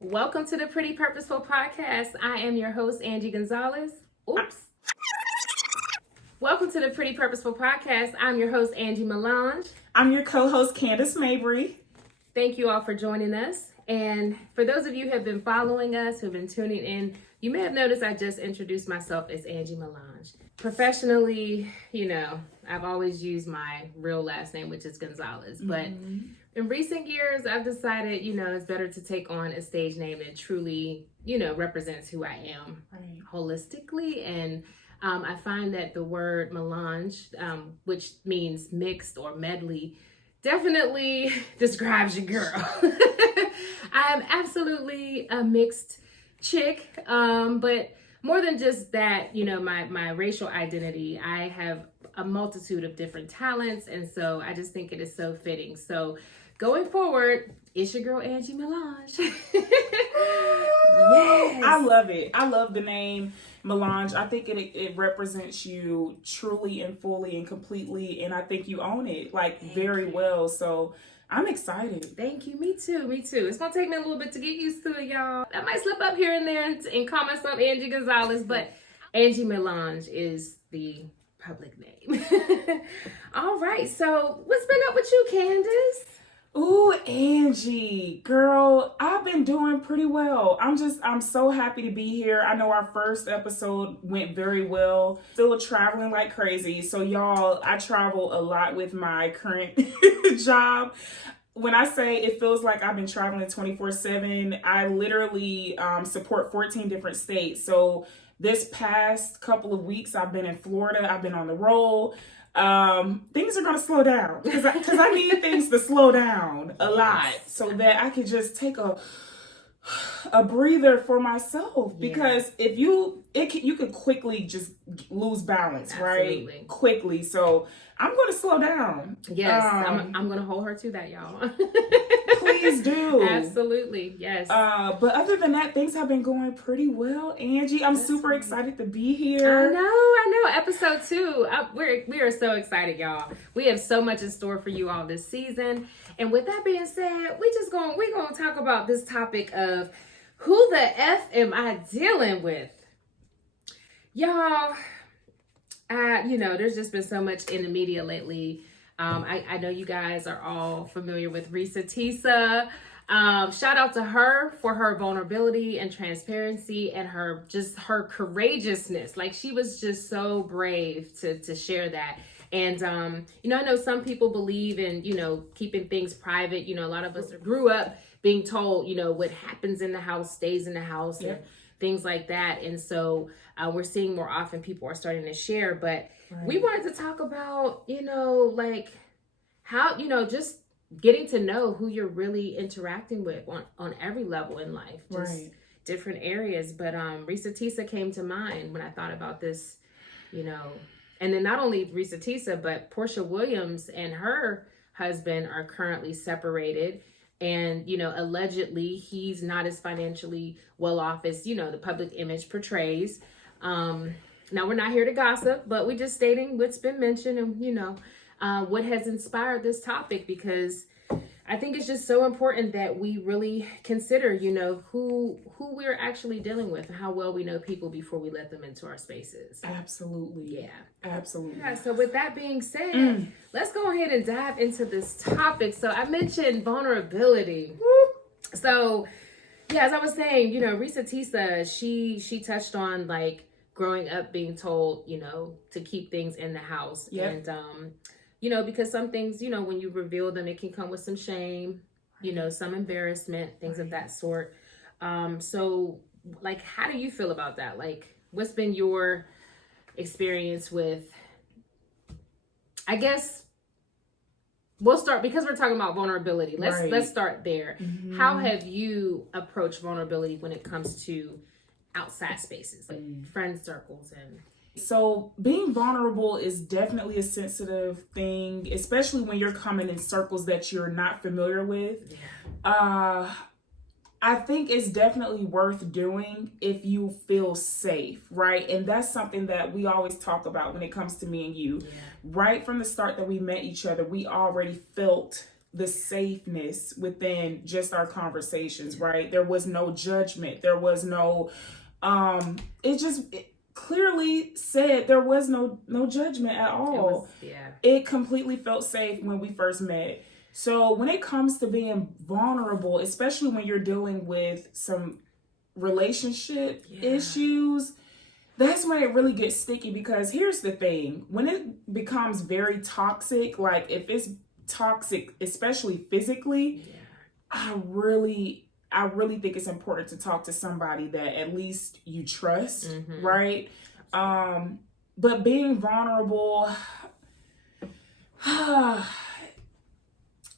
Welcome to the Pretty Purposeful podcast. I am your host, Angee Gonzalez. Oops. Welcome to the Pretty Purposeful podcast. I'm your host, Angie Melange. I'm your co-host, Candace Mabry. Thank you all for joining us. And for those of you who have been following us, who've been tuning in, you may have noticed I just introduced myself as Angie Melange. Professionally, I've always used my real last name, which is Gonzalez. But in recent years, I've decided, it's better to take on a stage name that truly, represents who I am holistically. And I find that the word melange, which means mixed or medley, definitely describes your girl. I am absolutely a mixed chick, but more than just that, my racial identity, I have a multitude of different talents, and so I just think it is so fitting. So going forward, it's your girl Angee Melange. Yes. I love it. I love the name Melange. I think it represents you truly and fully and completely, and I think you own it very well. So I'm excited. Thank you. Me too. It's going to take me a little bit to get used to it, y'all. I might slip up here and there and call myself Angee Gonzalez, but Angee Melange is the public name. All right. So what's been up with you, Candace? Ooh, Angie, girl, I've been doing pretty well. I'm so happy to be here. I know our first episode went very well. Still traveling like crazy. So y'all, I travel a lot with my current job. When I say it feels like I've been traveling 24/7, I literally support 14 different states. So this past couple of weeks, I've been in Florida. I've been on the roll. Things are gonna slow down because I need things to slow down a lot so that I could just take a breather for myself. Because if you could quickly just lose balance. Absolutely. Right? Quickly. So I'm going to slow down. Yes, I'm going to hold her to that, y'all. Please do. Absolutely. Yes. But other than that, things have been going pretty well, Angie. I'm super excited to be here. I know. Episode 2. We are so excited, y'all. We have so much in store for you all this season. And with that being said, we're going to talk about this topic of who the F am I dealing with? Y'all, there's just been so much in the media lately. I know you guys are all familiar with Situationships. Shout out to her for her vulnerability and transparency and her courageousness. Like, she was just so brave to share that. And, I know some people believe in, keeping things private. A lot of us grew up being told, what happens in the house stays in the house and things like that. And so we're seeing more often people are starting to share. But we wanted to talk about, how, just getting to know who you're really interacting with on every level in life, just different areas. But Situationships came to mind when I thought about this, and then not only Situationships, but Portia Williams and her husband are currently separated. And, allegedly he's not as financially well off as, the public image portrays. Now, we're not here to gossip, but we're just stating what's been mentioned and, what has inspired this topic, because I think it's just so important that we really consider, who we're actually dealing with and how well we know people before we let them into our spaces. Absolutely. Yeah. Absolutely. Yeah. So with that being said, let's go ahead and dive into this topic. So I mentioned vulnerability. So yeah, as I was saying, Situationships, she touched on growing up being told, to keep things in the house. Yep. And, because some things, when you reveal them, it can come with some shame, some embarrassment, things of that sort. So how do you feel about that? What's been your experience with, I guess we'll start, because we're talking about vulnerability. Let's start there. Mm-hmm. How have you approached vulnerability when it comes to outside spaces, like friend circles? And so being vulnerable is definitely a sensitive thing, especially when you're coming in circles that you're not familiar with. I think it's definitely worth doing if you feel safe, right? And that's something that we always talk about when it comes to me and you. Yeah. Right from the start that we met each other, we already felt the safeness within just our conversations, right? There was no judgment. There was no, it clearly said there was no judgment at all. It completely felt safe when we first met. So when it comes to being vulnerable, especially when you're dealing with some relationship issues, that's when it really gets sticky, because here's the thing. When it becomes very toxic, like if it's toxic, especially physically, I really think it's important to talk to somebody that at least you trust, right? But being vulnerable,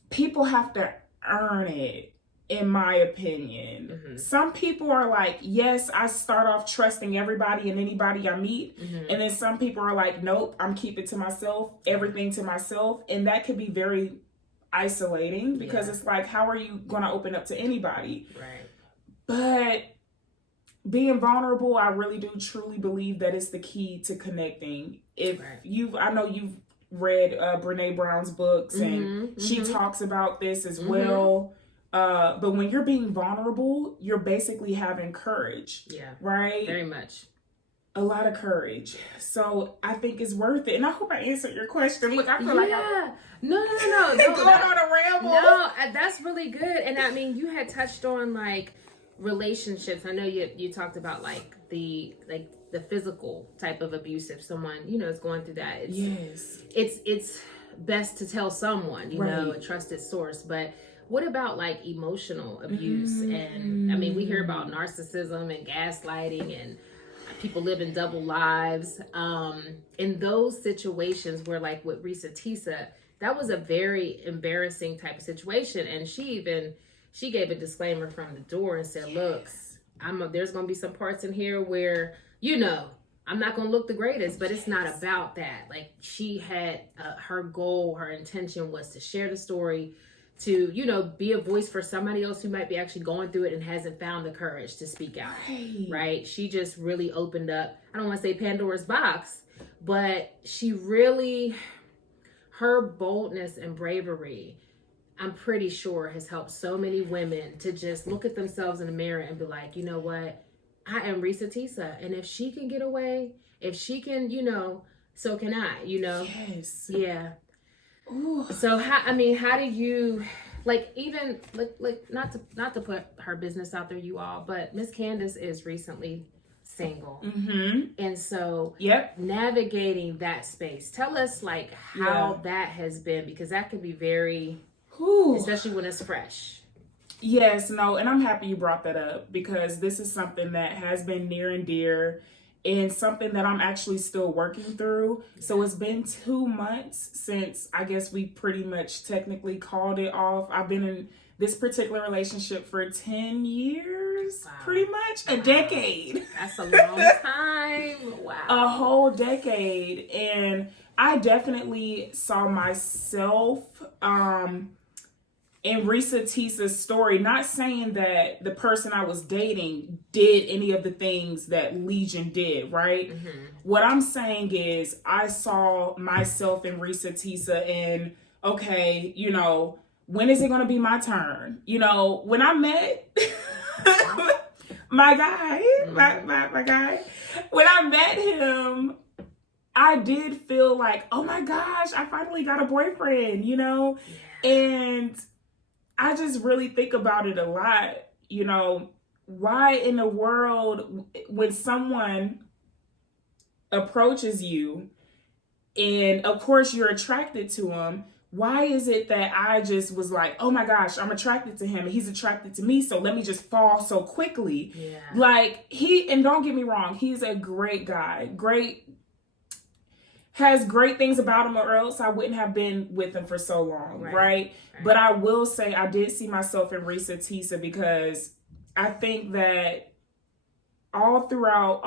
people have to earn it, in my opinion. Some people are like, yes, I start off trusting everybody and anybody I meet. And then some people are like, nope, I'm keeping to myself, everything to myself. And that could be very isolating, because it's like, how are you going to open up to anybody? Right. But being vulnerable, I really do truly believe that it's the key to connecting. I know you've read Brene Brown's books, and she talks about this as well. But when you're being vulnerable, you're basically having courage. Right? Very much. A lot of courage. So I think it's worth it. And I hope I answered your question. Look, I feel like No. going on a ramble. No, that's really good. And I mean, you had touched on like relationships. I know you talked about like the physical type of abuse. If someone, is going through that, it's best to tell someone, a trusted source. But what about like emotional abuse? And I mean, we hear about narcissism and gaslighting, and people living double lives. In those situations where, like with Risa Tisa, that was a very embarrassing type of situation. And she gave a disclaimer from the door and said, look, there's going to be some parts in here where, I'm not going to look the greatest, but it's not about that. Like, she had her goal, her intention was to share the story, to, be a voice for somebody else who might be actually going through it and hasn't found the courage to speak out, right? She just really opened up, I don't want to say Pandora's box, but she really, her boldness and bravery, I'm pretty sure has helped so many women to just look at themselves in the mirror and be like, you know what? I am Risa Tisa. And if she can get away, if she can, so can I, Yes. Yeah. Ooh. So how do you, like, even like not to put her business out there, you all, but Miss Candace is recently single. And so navigating that space, tell us like how that has been, because that could be very, especially when it's fresh. Yes, no, and I'm happy you brought that up, because this is something that has been near and dear, and something that I'm actually still working through. So it's been 2 months since I guess we pretty much technically called it off. I've been in this particular relationship for 10 years, pretty much. A decade. That's a long time. Wow. A whole decade. And I definitely saw myself in Risa Tisa's story, not saying that the person I was dating did any of the things that Legion did, right? What I'm saying is I saw myself in Risa Tisa, and okay, when is it going to be my turn? When I met my guy, my guy, when I met him, I did feel like, oh my gosh, I finally got a boyfriend, and I just really think about it a lot. Why in the world, when someone approaches you and of course you're attracted to him, why is it that I just was like, oh my gosh, I'm attracted to him and he's attracted to me, so let me just fall so quickly? Like, and don't get me wrong, he's a great guy, has great things about him, or else I wouldn't have been with him for so long, right? But I will say I did see myself in Risa Tisa, because I think that all throughout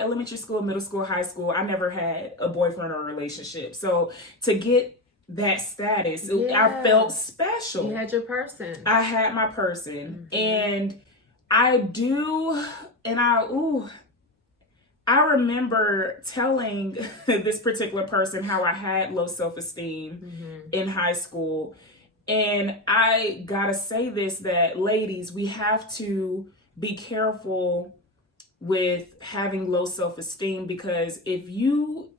elementary school, middle school, high school, I never had a boyfriend or a relationship. So to get that status, I felt special. You had your person. I had my person. And I remember telling this particular person how I had low self-esteem in high school. And I gotta say this, that ladies, we have to be careful with having low self-esteem, because if you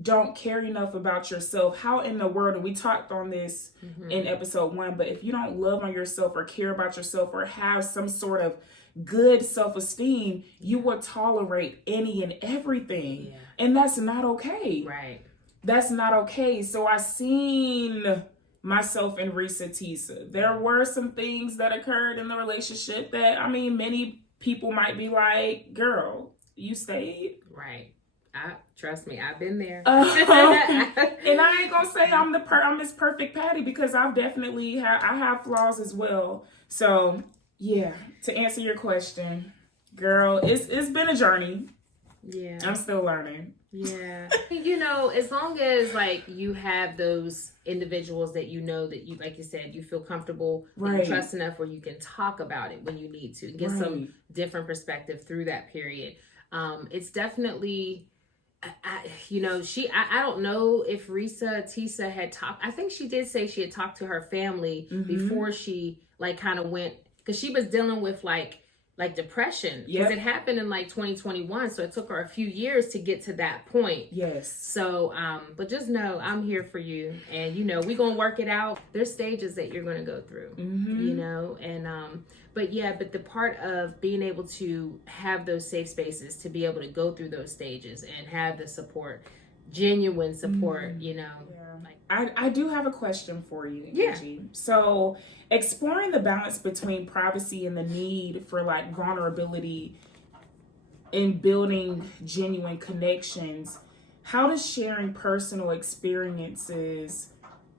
don't care enough about yourself, how in the world, and we talked on this in episode 1, but if you don't love on yourself or care about yourself or have some sort of good self-esteem, you will tolerate any and everything. Yeah. And that's not okay. Right. That's not okay. So I seen myself in Tisa. There were some things that occurred in the relationship that, I mean, many people might be like, girl, you stayed. Right. Trust me, I've been there. And I ain't gonna say I'm this perfect Patty, because I've definitely I have flaws as well. So yeah, to answer your question, girl, it's been a journey. Yeah. I'm still learning. Yeah. You know, as long as like you have those individuals that you know that you, like you said, you feel comfortable, Right. you trust enough where you can talk about it when you need to, get Right. some different perspective through that period. It's definitely, I don't know if Tisa had talked. I think she did say she had talked to her family before she like kind of went, because she was dealing with like depression, because it happened in like 2021, so it took her a few years to get to that point. Yes. So but just know I'm here for you, and we're gonna work it out. There's stages that you're gonna go through, and but the part of being able to have those safe spaces to be able to go through those stages and have the support, genuine support, I do have a question for you, Yeah. Angee. So, exploring the balance between privacy and the need for like vulnerability in building genuine connections, how does sharing personal experiences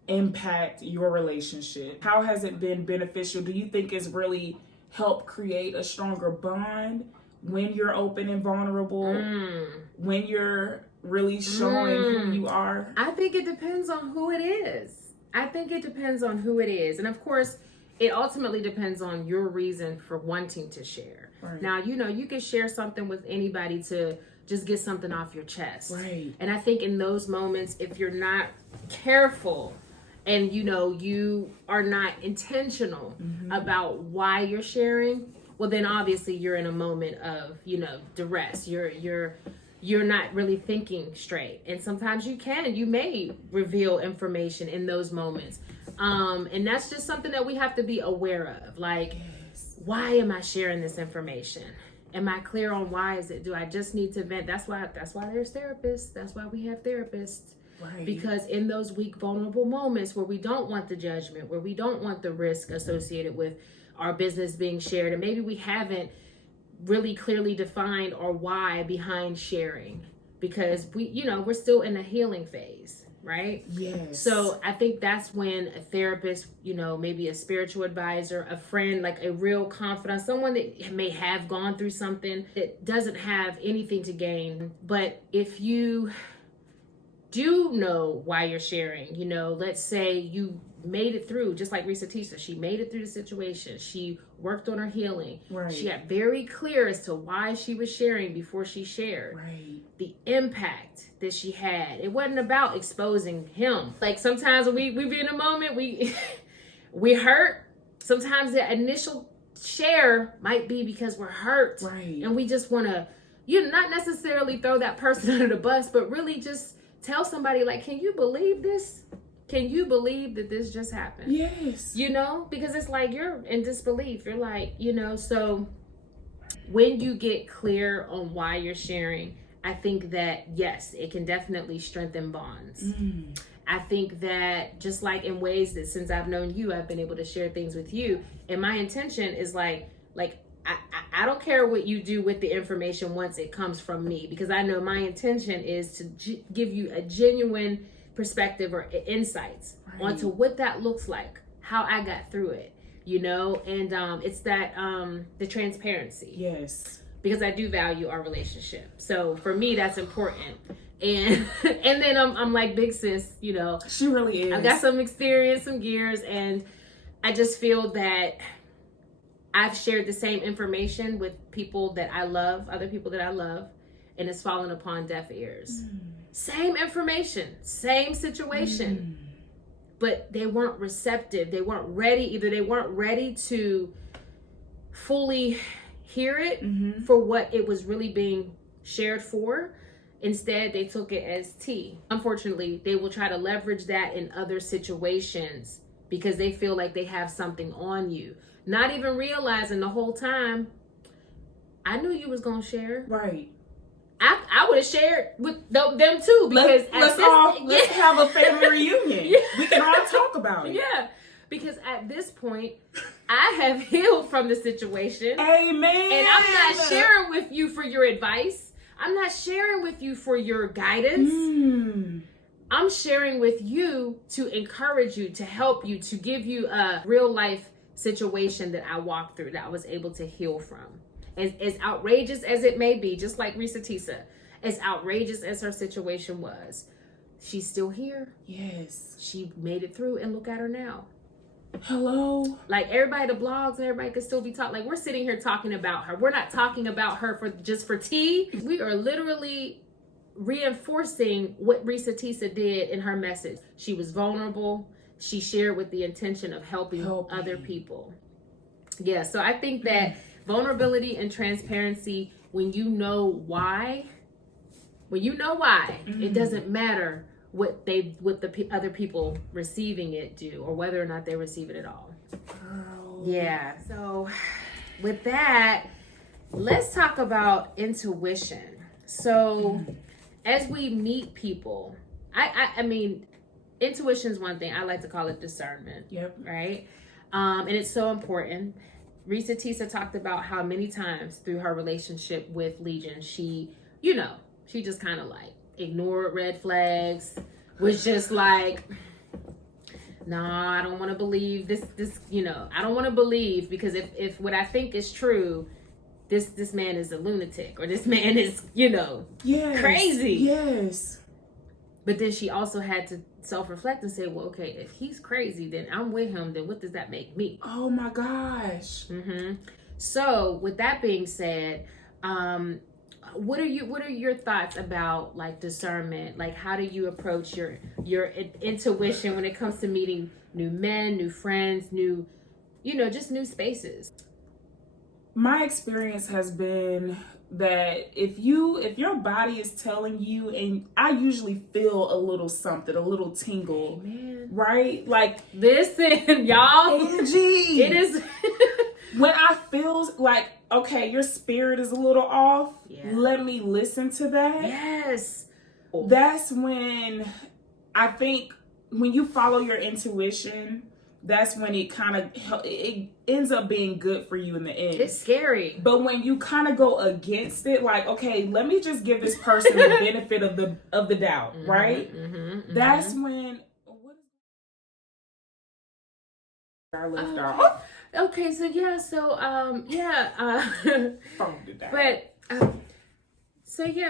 impact your relationship? How has it been beneficial? Do you think it's really helped create a stronger bond when you're open and vulnerable, when you're really showing who you are? I think it depends on who it is. And of course, it ultimately depends on your reason for wanting to share. Right. Now, you can share something with anybody to just get something off your chest. Right. And I think in those moments, if you're not careful and you are not intentional about why you're sharing, well, then obviously you're in a moment of, duress. You're not really thinking straight. And sometimes you may reveal information in those moments. And that's just something that we have to be aware of. Like, why am I sharing this information? Am I clear on why is it? Do I just need to vent? That's why there's therapists. That's why we have therapists. Right. Because in those weak, vulnerable moments where we don't want the judgment, where we don't want the risk associated with our business being shared, and maybe we haven't really clearly defined our why behind sharing, because we're still in a healing phase, right? Yes. So I think that's when a therapist, maybe a spiritual advisor, a friend, like a real confidant, someone that may have gone through something that doesn't have anything to gain. But if you do know why you're sharing, let's say you made it through, just like Tisa, she made it through the situation. She worked on her healing. Right. She got very clear as to why she was sharing before she shared. Right. The impact that she had. It wasn't about exposing him. Like sometimes when we be in a moment, we hurt. Sometimes the initial share might be because we're hurt. Right. And we just want to, not necessarily throw that person under the bus, but really just tell somebody, like, can you believe this? Can you believe that this just happened? Yes. Because it's like you're in disbelief. You're like, so when you get clear on why you're sharing, I think that, yes, it can definitely strengthen bonds. I think that just like in ways that since I've known you, I've been able to share things with you. And my intention is like I don't care what you do with the information once it comes from me, because I know my intention is to give you a genuine perspective or insights onto what that looks like, how I got through it, and it's that the transparency. Yes. Because I do value our relationship. So for me, that's important. And then I'm like, big sis, She really is. I've got some experience, some gears, and I just feel that I've shared the same information with people that I love, other people that I love, and it's fallen upon deaf ears. Same information, same situation, but they weren't receptive. They weren't ready. Either they weren't ready to fully hear it for what it was really being shared for. Instead, they took it as tea. Unfortunately, they will try to leverage that in other situations because they feel like they have something on you. Not even realizing the whole time, I knew you was going to share. Right. I would have shared with them too, because let's have a family reunion. Yeah. We can all talk about it. Yeah, because at this point, I have healed from the situation. Amen. And I'm not sharing with you for your advice. I'm not sharing with you for your guidance. I'm sharing with you to encourage you, to help you, to give you a real life situation that I walked through, that I was able to heal from. As outrageous as it may be, just like Risa Tisa, as outrageous as her situation was, she's still here. Yes. She made it through, and look at her now. Hello. Like everybody, the blogs, everybody could still be talking. Like, we're sitting here talking about her. We're not talking about her for tea. We are literally reinforcing what Risa Tisa did in her message. She was vulnerable. She shared with the intention of helping other people. Yeah, so I think that vulnerability and transparency, when you know why, it doesn't matter what the other people receiving it do, or whether or not they receive it at all. Girl. Yeah. So with that, let's talk about intuition. So as we meet people, I mean, intuition is one thing. I like to call it discernment. Yep. Right. And it's so important. Risa Tisa talked about how many times through her relationship with Legion, she just kind of like ignored red flags, was just like, nah, I don't want to believe this, I don't want to believe, because if what I think is true, this man is a lunatic, or this man is, yes, crazy. Yes. But then she also had to self-reflect and say, well, okay, if he's crazy, then I'm with him, then what does that make me? Oh my gosh. So with that being said, what are your thoughts about like discernment? Like, how do you approach your intuition when it comes to meeting new men, new friends, new, just new spaces? My experience has been that if your body is telling you, and I usually feel a little something, a little tingle, Amen. Right? Like, listen, y'all, Angee, it is when I feel like, okay, your spirit is a little off, let me listen to that. Yes. That's when I think when you follow your intuition, that's when it ends up being good for you in the end. It's scary. But when you kind of go against it, like, okay, let me just give this person the benefit of the doubt, right? That's when our lift off. Okay, so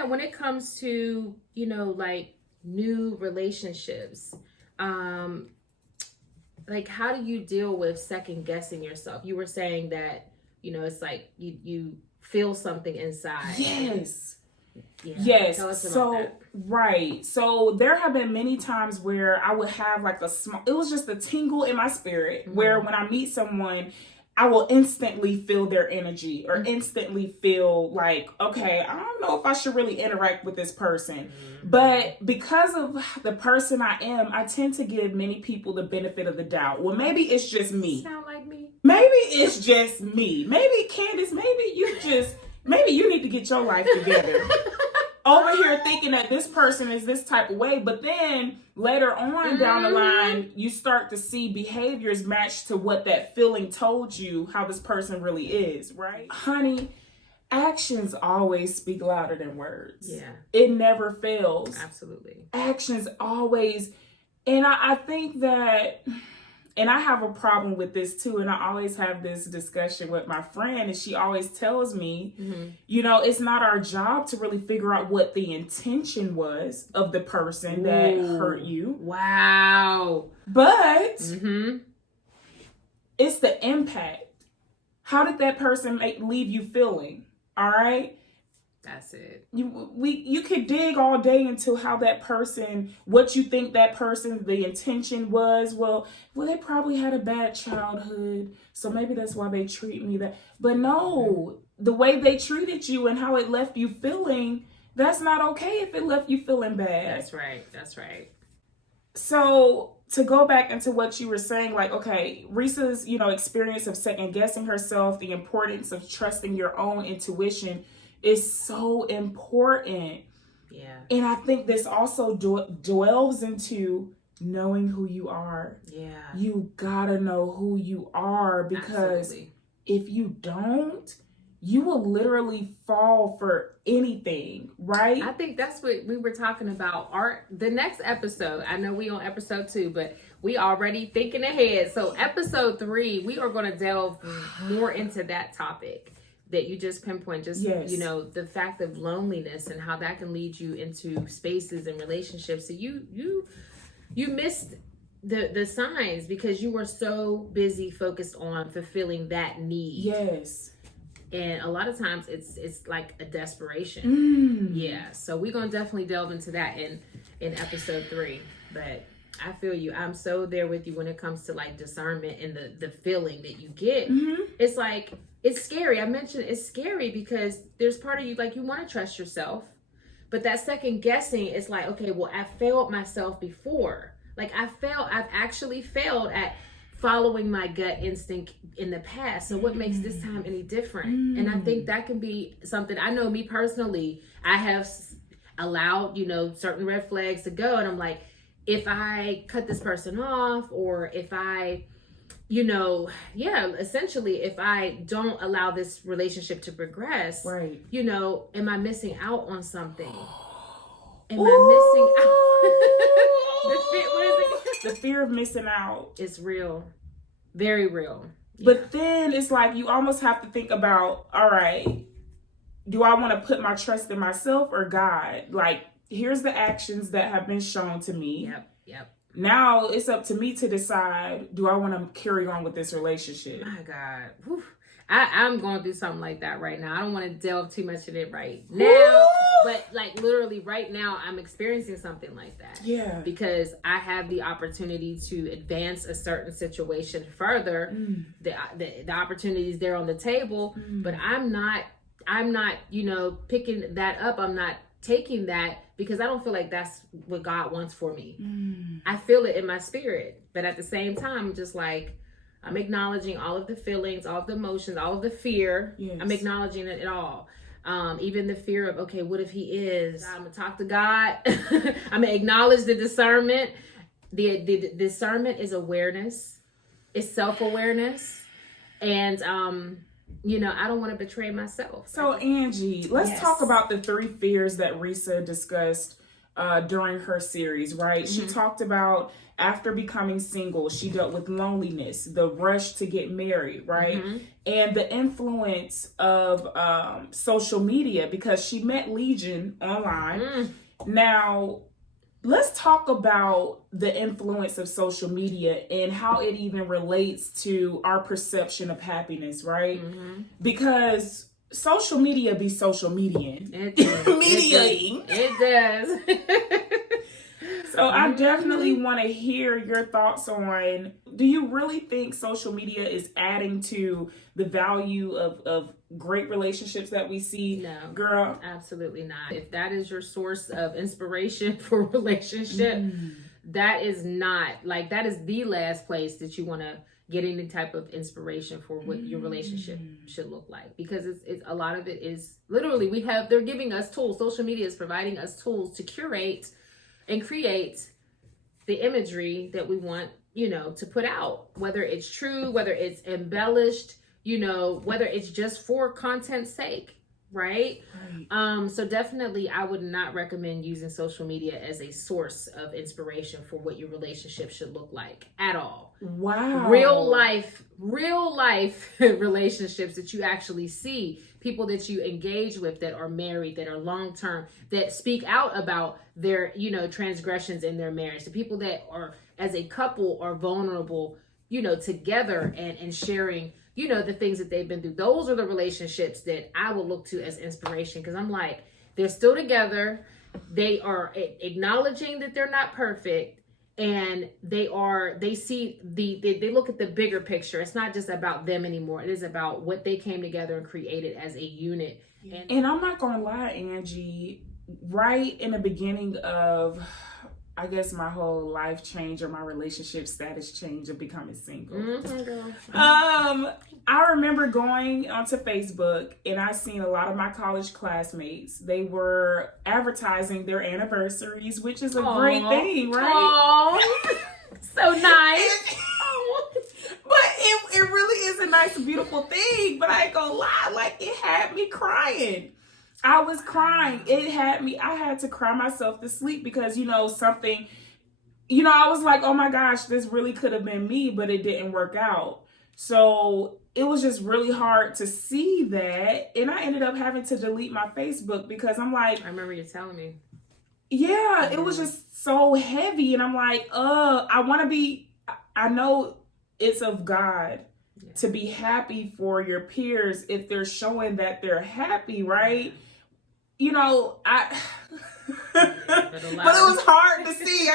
when it comes to, like new relationships, like, how do you deal with second guessing yourself? You were saying that, it's like you feel something inside. Yes. Yeah. Yes. Tell us about that. Right. So there have been many times where I would have like it was just a tingle in my spirit, where when I meet someone, I will instantly feel their energy, or instantly feel like, okay, I don't know if I should really interact with this person. But because of the person I am, I tend to give many people the benefit of the doubt. Well, maybe it's just me. Sound like me? Maybe it's just me. Maybe Candace, maybe you need to get your life together. Over here thinking that this person is this type of way, but then later on down the line, you start to see behaviors match to what that feeling told you how this person really is, right? Honey, actions always speak louder than words. Yeah. It never fails. Absolutely. Actions always, and I think that, and I have a problem with this too, and I always have this discussion with my friend, and she always tells me, it's not our job to really figure out what the intention was of the person that hurt you. Wow. But it's the impact. How did that person leave you feeling? All right? That's it. You could dig all day into how that person, what you think that person, the intention was. Well, they probably had a bad childhood, so maybe that's why they treat me that. But no, the way they treated you and how it left you feeling, that's not okay if it left you feeling bad. That's right. That's right. So to go back into what you were saying, like, okay, Risa's, experience of second guessing herself, the importance of trusting your own intuition is so important. Yeah. And I think this also delves into knowing who you are. Yeah. You gotta know who you are, because Absolutely. if you don't, you will literally fall for anything, right? I think that's what we were talking about. The next episode, I know we on episode 2, but we already thinking ahead. So episode 3, we are going to delve more into that topic that you just pinpoint, just, Yes. The fact of loneliness and how that can lead you into spaces and relationships. So you missed the signs because you were so busy focused on fulfilling that need. Yes. And a lot of times it's like a desperation. Mm. Yeah. So we're going to definitely delve into that in episode 3. But I feel you. I'm so there with you when it comes to like discernment and the feeling that you get. Mm-hmm. It's like, it's scary. I mentioned it's scary because there's part of you, like, you want to trust yourself. But that second guessing is like, okay, well, I failed myself before. Like I've actually failed at following my gut instinct in the past. So what makes this time any different? And I think that can be something. I know me personally, I have allowed, certain red flags to go. And I'm like, if I cut this person off, or if I, essentially, if I don't allow this relationship to progress, Right. Am I missing out on something? Am I missing out? What is it? The fear of missing out. It's real. Very real. Yeah. But then it's like you almost have to think about, all right, do I want to put my trust in myself or God? Like, here's the actions that have been shown to me. Yep. Now it's up to me to decide, do I want to carry on with this relationship? My God. Whew. I'm going through something like that right now. I don't want to delve too much in it right now. But like literally right now, I'm experiencing something like that. Yeah. Because I have the opportunity to advance a certain situation further. The opportunity is there on the table, but I'm not, picking that up. I'm not taking that because I don't feel like that's what God wants for me. I feel it in my spirit, but at the same time, I'm just like, I'm acknowledging all of the feelings, all of the emotions, all of the fear. Yes. I'm acknowledging it all. Even the fear of, okay, what if he is? I'm going to talk to God. I'm going to acknowledge the discernment. The discernment is awareness. It's self-awareness. And, I don't want to betray myself. So Angee, let's talk about the 3 fears that Risa discussed during her series, right? She talked about after becoming single, she dealt with loneliness, the rush to get married, right? And the influence of social media, because she met Legion online. Now, let's talk about the influence of social media and how it even relates to our perception of happiness, right? Because social media be social mediaing. It does. So I definitely want to hear your thoughts on, do you really think social media is adding to the value of great relationships that we see? No, girl. Absolutely not. If that is your source of inspiration for a relationship, that is not, like, that is the last place that you want to get any type of inspiration for what your relationship should look like. Because it's a lot of it is literally, they're giving us tools. Social media is providing us tools to curate and create the imagery that we want, to put out, whether it's true, whether it's embellished, whether it's just for content's sake, right? So definitely I would not recommend using social media as a source of inspiration for what your relationship should look like at all. Wow. Real life relationships that you actually see, people that you engage with that are married, that are long-term, that speak out about their, transgressions in their marriage, the people that are, as a couple, are vulnerable, together and sharing you know, the things that they've been through. Those are the relationships that I will look to as inspiration, because I'm like, they're still together. They are acknowledging that they're not perfect, and they look at the bigger picture. It's not just about them anymore. It is about what they came together and created as a unit. And I'm not gonna lie, Angie, right in the beginning of, I guess, my whole life change or my relationship status change of becoming single. I remember going onto Facebook, and I seen a lot of my college classmates. They were advertising their anniversaries, which is a great thing, right? Aww. So nice. But it really is a nice, beautiful thing. But I ain't gonna lie, like, it had me crying. I was crying. I had to cry myself to sleep because, you know, something, you know, I was like, oh my gosh, this really could have been me, but it didn't work out. So it was just really hard to see that. And I ended up having to delete my Facebook because I'm like, I remember you telling me. Yeah, it was just so heavy. And I'm like, I know it's of God to be happy for your peers if they're showing that they're happy, right? You know, but it was hard to see.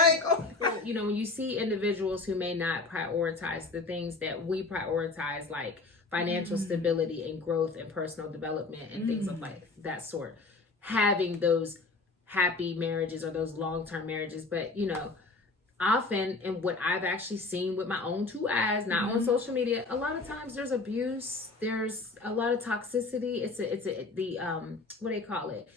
You know, when you see individuals who may not prioritize the things that we prioritize, like financial stability and growth and personal development and things of like that sort, having those happy marriages or those long-term marriages. But, you know, often, and what I've actually seen with my own two eyes, not on social media, a lot of times there's abuse, there's a lot of toxicity. It's what do they call it?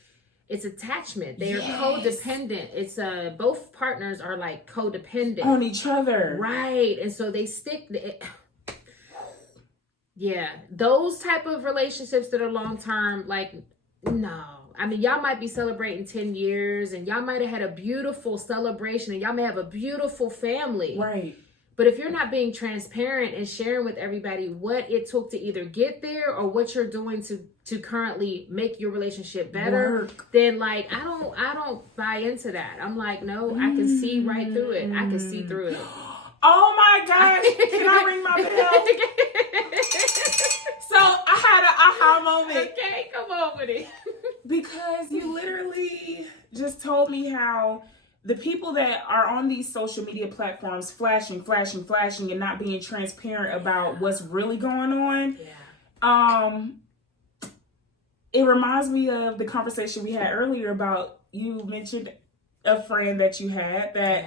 It's attachment. They are codependent. It's both partners are like codependent on each other, right? And so they stick. Yeah, those type of relationships that are long term, like, no. I mean, y'all might be celebrating 10 years and y'all might have had a beautiful celebration and y'all may have a beautiful family. Right. But if you're not being transparent and sharing with everybody what it took to either get there or what you're doing to currently make your relationship better, then like, I don't buy into that. I'm like, no, I can see right through it. I can see through it. Oh my gosh. Can I ring my bell? So I had an aha moment. Okay, come on with it. Because you literally just told me how the people that are on these social media platforms flashing and not being transparent about what's really going on. It reminds me of the conversation we had earlier about, you mentioned a friend that you had that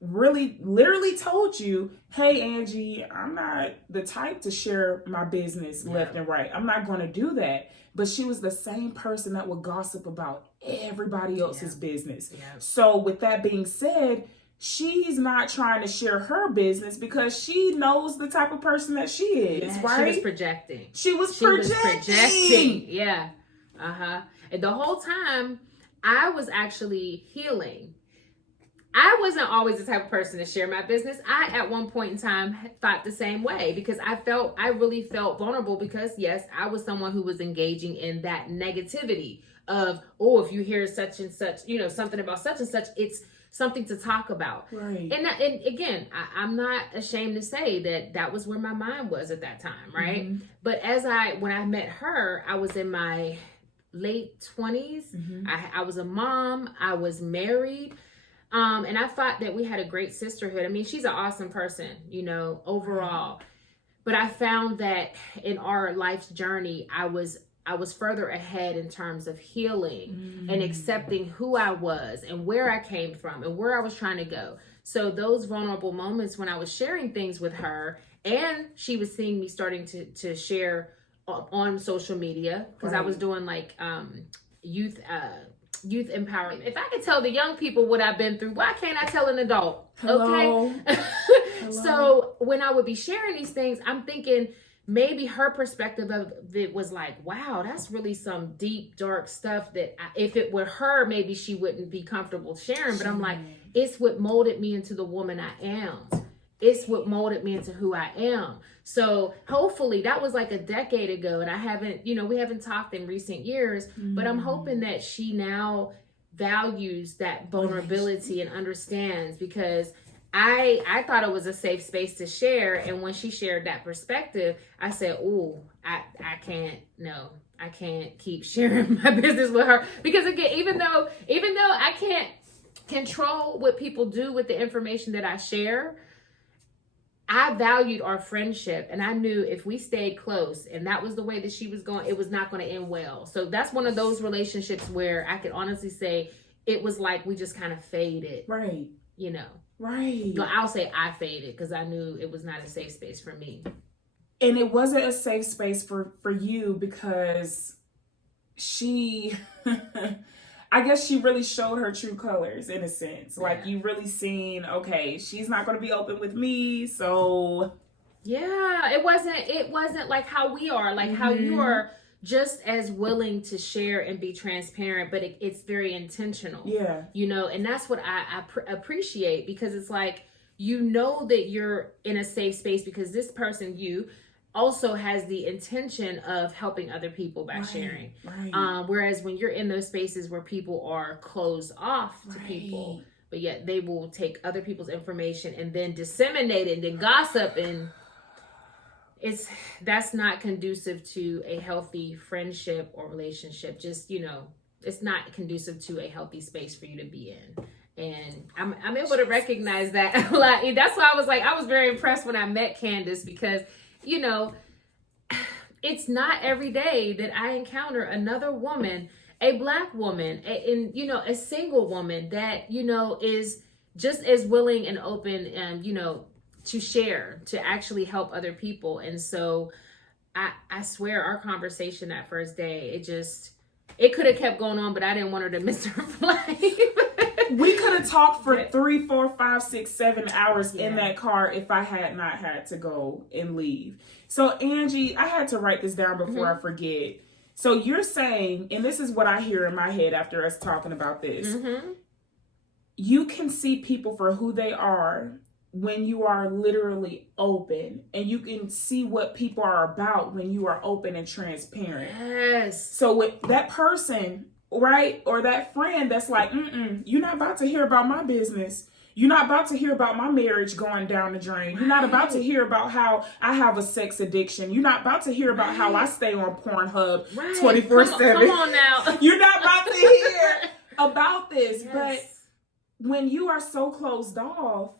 really literally told you, hey Angie, I'm not the type to share my business left and right. I'm not going to do that. But she was the same person that would gossip about everybody else's business. So with that being said, she's not trying to share her business because she knows the type of person that she is, right? She was projecting. She was projecting. Yeah. And the whole time I was actually healing. I wasn't always the type of person to share my business. I, at one point in time, thought the same way because I really felt vulnerable because, yes, I was someone who was engaging in that negativity of, oh, if you hear such and such, you know, something about such and such, it's something to talk about. Right. And again, I'm not ashamed to say that was where my mind was at that time, right? But when I met her, I was in my late 20s. I was a mom. I was married. And I thought that we had a great sisterhood. I mean, she's an awesome person, you know, overall. But I found that in our life's journey, I was further ahead in terms of healing and accepting who I was and where I came from and where I was trying to go. So those vulnerable moments when I was sharing things with her and she was seeing me starting to share on social media, because I was doing like youth empowerment. If I could tell the young people what I've been through, why can't I tell an adult? Hello. Okay. So when I would be sharing these things, I'm thinking maybe her perspective of it was like, wow, that's really some deep, dark stuff that if it were her, maybe she wouldn't be comfortable sharing. But I'm like, it's what molded me into the woman I am. It's what molded me into who I am. So hopefully that was like a decade ago, and we haven't talked in recent years, but I'm hoping that she now values that vulnerability and understands, because I thought it was a safe space to share. And when she shared that perspective, I said, "Ooh, I can't, no, I can't keep sharing my business with her." Because again, even though I can't control what people do with the information that I share, I valued our friendship, and I knew if we stayed close and that was the way that she was going, it was not going to end well. So that's one of those relationships where I could honestly say it was like we just kind of faded. Right. You know. Right. No, I'll say I faded because I knew it was not a safe space for me. And it wasn't a safe space for you because she, I guess she really showed her true colors in a sense. Yeah. Like you really seen, okay, she's not going to be open with me. So yeah, it wasn't like how we are, like how you are just as willing to share and be transparent, but it's very intentional. Yeah. You know, and that's what I appreciate, because it's like, you know that you're in a safe space because this person, you also has the intention of helping other people by sharing. Right. Whereas when you're in those spaces where people are closed off to people, but yet they will take other people's information and then disseminate it and then gossip, and that's not conducive to a healthy friendship or relationship. Just, you know, it's not conducive to a healthy space for you to be in. And I'm able to recognize that a lot. That's why I was very impressed when I met Candace, because, you know, it's not every day that I encounter another woman, a Black woman, a single woman that, you know, is just as willing and open and, you know, to share, to actually help other people. And so I swear our conversation that first day, it could have kept going on, but I didn't want her to miss her flight. We could have talked for 3, 4, 5, 6, 7 hours in that car if I had not had to go and leave. So Angee, I had to write this down before I forget. So you're saying, and this is what I hear in my head after us talking about this, you can see people for who they are when you are literally open, and you can see what people are about when you are open and transparent. Yes. So with that person, right, or that friend that's like, you're not about to hear about my business. You're not about to hear about my marriage going down the drain. You're not about to hear about how I have a sex addiction. You're not about to hear about how I stay on Pornhub 24/7. Come on now. You're not about to hear about this. Yes. But when you are so closed off,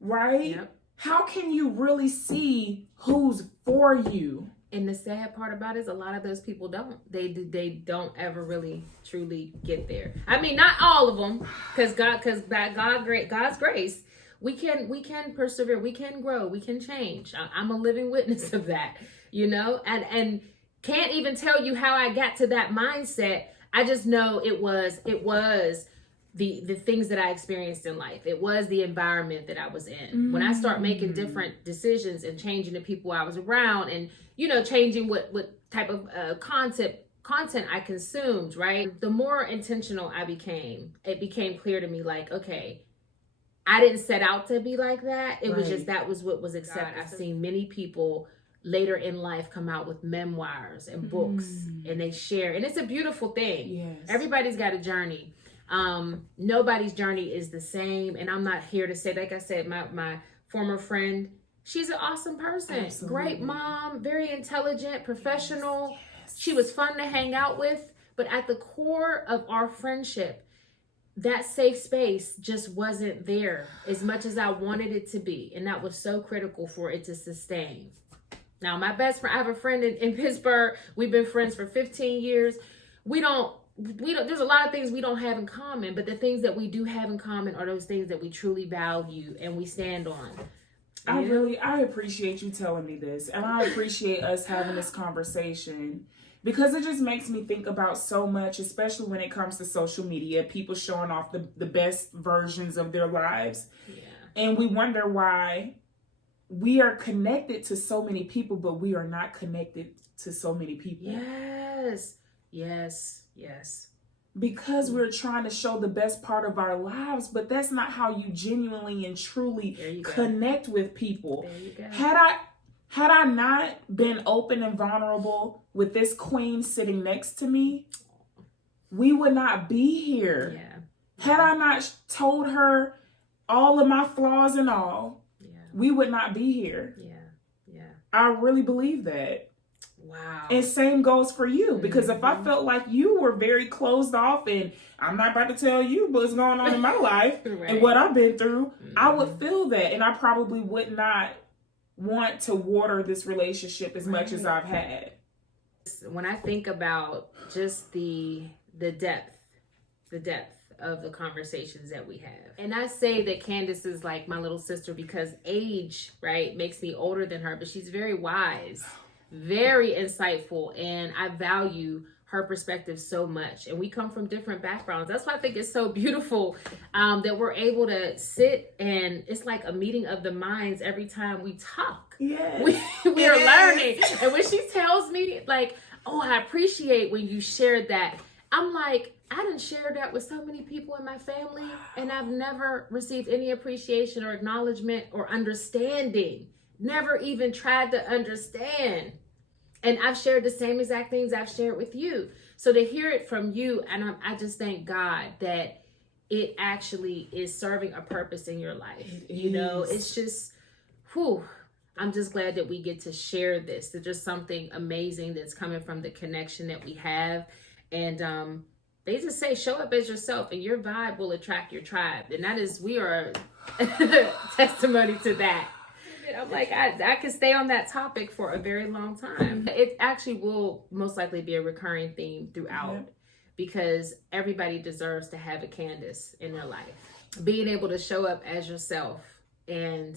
right? Yep. How can you really see who's for you? And the sad part about it is a lot of those people don't. They don't ever really truly get there. I mean, not all of them, because God's grace, we can persevere, we can grow, we can change. I'm a living witness of that, you know, and can't even tell you how I got to that mindset. I just know it was the things that I experienced in life. It was the environment that I was in. When I start making different decisions and changing the people I was around, and, you know, changing what type of content I consumed, right? The more intentional I became, it became clear to me, like, okay, I didn't set out to be like that. It was just, that was what was accepted. I've seen many people later in life come out with memoirs and books, and they share, and it's a beautiful thing. Yes. Everybody's got a journey. Nobody's journey is the same. And I'm not here to say, like I said, my former friend, she's an awesome person. Absolutely. Great mom, very intelligent, professional. Yes. She was fun to hang out with. But at the core of our friendship, that safe space just wasn't there as much as I wanted it to be. And that was so critical for it to sustain. Now, my best friend, I have a friend in Pittsburgh. We've been friends for 15 years. There's a lot of things we don't have in common, but the things that we do have in common are those things that we truly value and we stand on. I appreciate you telling me this, and I appreciate us having this conversation, because it just makes me think about so much, especially when it comes to social media, people showing off the best versions of their lives. Yeah. And we wonder why we are connected to so many people, but we are not connected to so many people. Yes. Because we're trying to show the best part of our lives, but that's not how you genuinely and truly connect with people. There you go. Had I not been open and vulnerable with this queen sitting next to me, we would not be here. Yeah. Had I not told her all of my flaws and all, Yeah. we would not be here. Yeah. Yeah. I really believe that. Wow. And same goes for you, because if I felt like you were very closed off and I'm not about to tell you what's going on in my life Right. and what I've been through, I would feel that, and I probably would not want to water this relationship as much as I've had. When I think about just the depth of the conversations that we have, and I say that Candace is like my little sister because age, right, makes me older than her, but she's very wise, very insightful, and I value her perspective so much. And we come from different backgrounds. That's why I think it's so beautiful that we're able to sit, and it's like a meeting of the minds every time we talk. Yes. We are learning. And when she tells me like, oh, I appreciate when you shared that, I'm like, I didn't share that with so many people in my family, and I've never received any appreciation or acknowledgement or understanding. Never even tried to understand. And I've shared the same exact things I've shared with you. So to hear it from you, and I just thank God that it actually is serving a purpose in your life. You know, it's just, I'm just glad that we get to share this. There's just something amazing that's coming from the connection that we have. And they just say, show up as yourself and your vibe will attract your tribe. And that is, we are testimony to that. I'm like, I could stay on that topic for a very long time. It actually will most likely be a recurring theme throughout, because everybody deserves to have a Candace in their life. Being able to show up as yourself and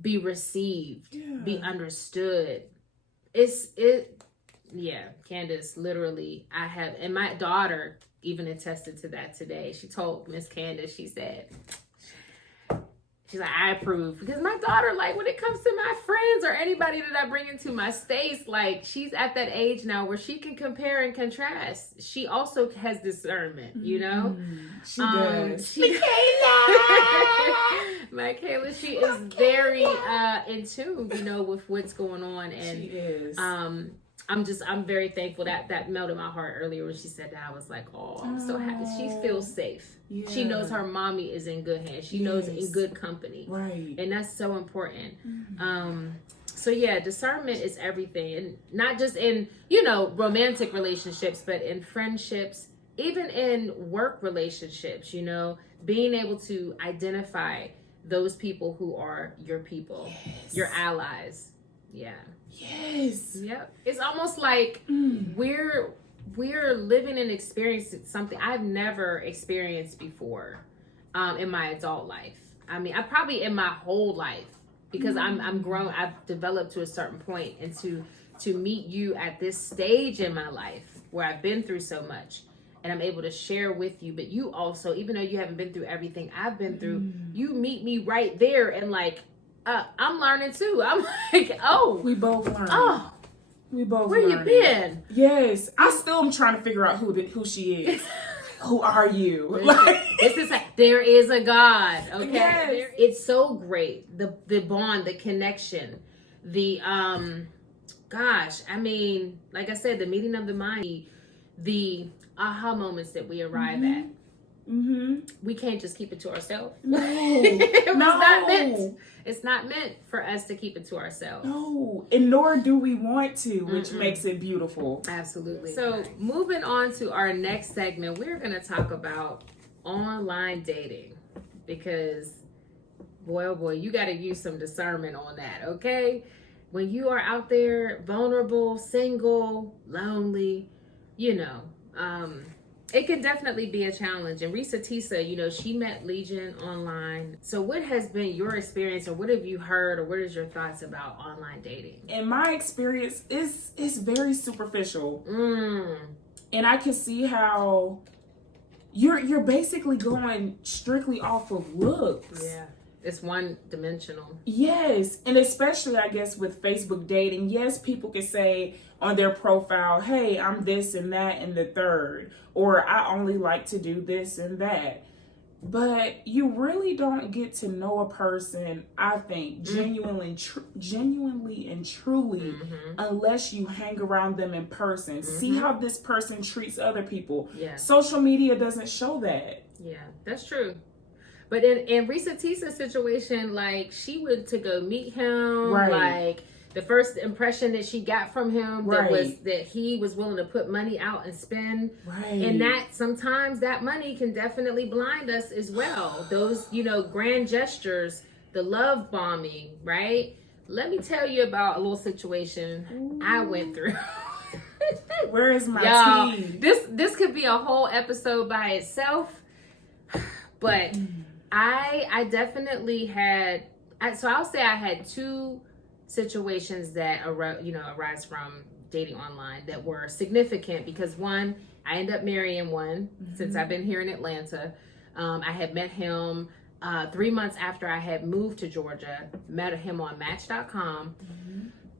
be received, be understood. Candace, literally, I have, and my daughter even attested to that today. She told Miss Candace, she said, she's like, I approve. Because my daughter, like, when it comes to my friends or anybody that I bring into my space, like, she's at that age now where she can compare and contrast. She also has discernment, you know? She does. Michaela, she is very in tune, you know, with what's going on. And she is. I'm very thankful that melted my heart earlier when she said that. I was like, oh, I'm so happy. She feels safe. Yeah. She knows her mommy is in good hands. She knows in good company. Right. And that's so important. So yeah, discernment is everything. And not just in, you know, romantic relationships, but in friendships, even in work relationships, you know, being able to identify those people who are your people, your allies. Yeah. Yes. Yep. It's almost like we're living and experiencing something I've never experienced before in my adult life. I mean, I probably in my whole life, because I'm grown. I've developed to a certain point, and to meet you at this stage in my life where I've been through so much and I'm able to share with you. But you also, even though you haven't been through everything I've been through, you meet me right there, and like, I'm learning too. I'm like, oh, we both learn. Oh, we both. Where learning. You been? Yes, I still am trying to figure out who she is. Who are you? There is a God. Okay, yes. It's so great. The bond, the connection, the gosh. I mean, like I said, the meeting of the mind, the aha moments that we arrive at. We can't just keep it to ourselves. No, It's not meant for us to keep it to ourselves. No, and nor do we want to, which makes it beautiful. Absolutely. So moving on to our next segment, we're going to talk about online dating, because boy, oh boy, you got to use some discernment on that, okay? When you are out there vulnerable, single, lonely, you know, it can definitely be a challenge. And Risa Tisa, you know, she met Legion online. So what has been your experience, or what have you heard, or what is your thoughts about online dating? In my experience, it's very superficial. And I can see how you're basically going strictly off of looks. Yeah. It's one dimensional. Yes. And especially, I guess, with Facebook dating, yes, people can say on their profile, hey, I'm this and that and the third, or I only like to do this and that. But you really don't get to know a person, I think, genuinely and truly, unless you hang around them in person. See how this person treats other people. Yeah. Social media doesn't show that. Yeah, that's true. But in Risa Tisa's situation, like, she went to go meet him. Like, the first impression that she got from him that was that he was willing to put money out and spend. And that sometimes that money can definitely blind us as well. Those, grand gestures, the love bombing, right? Let me tell you about a little situation I went through. Where is my tea? This could be a whole episode by itself. But I definitely had, so I'll say I had two situations that arise from dating online that were significant, because one, I ended up marrying one since I've been here in Atlanta. I had met him 3 months after I had moved to Georgia, met him on Match.com.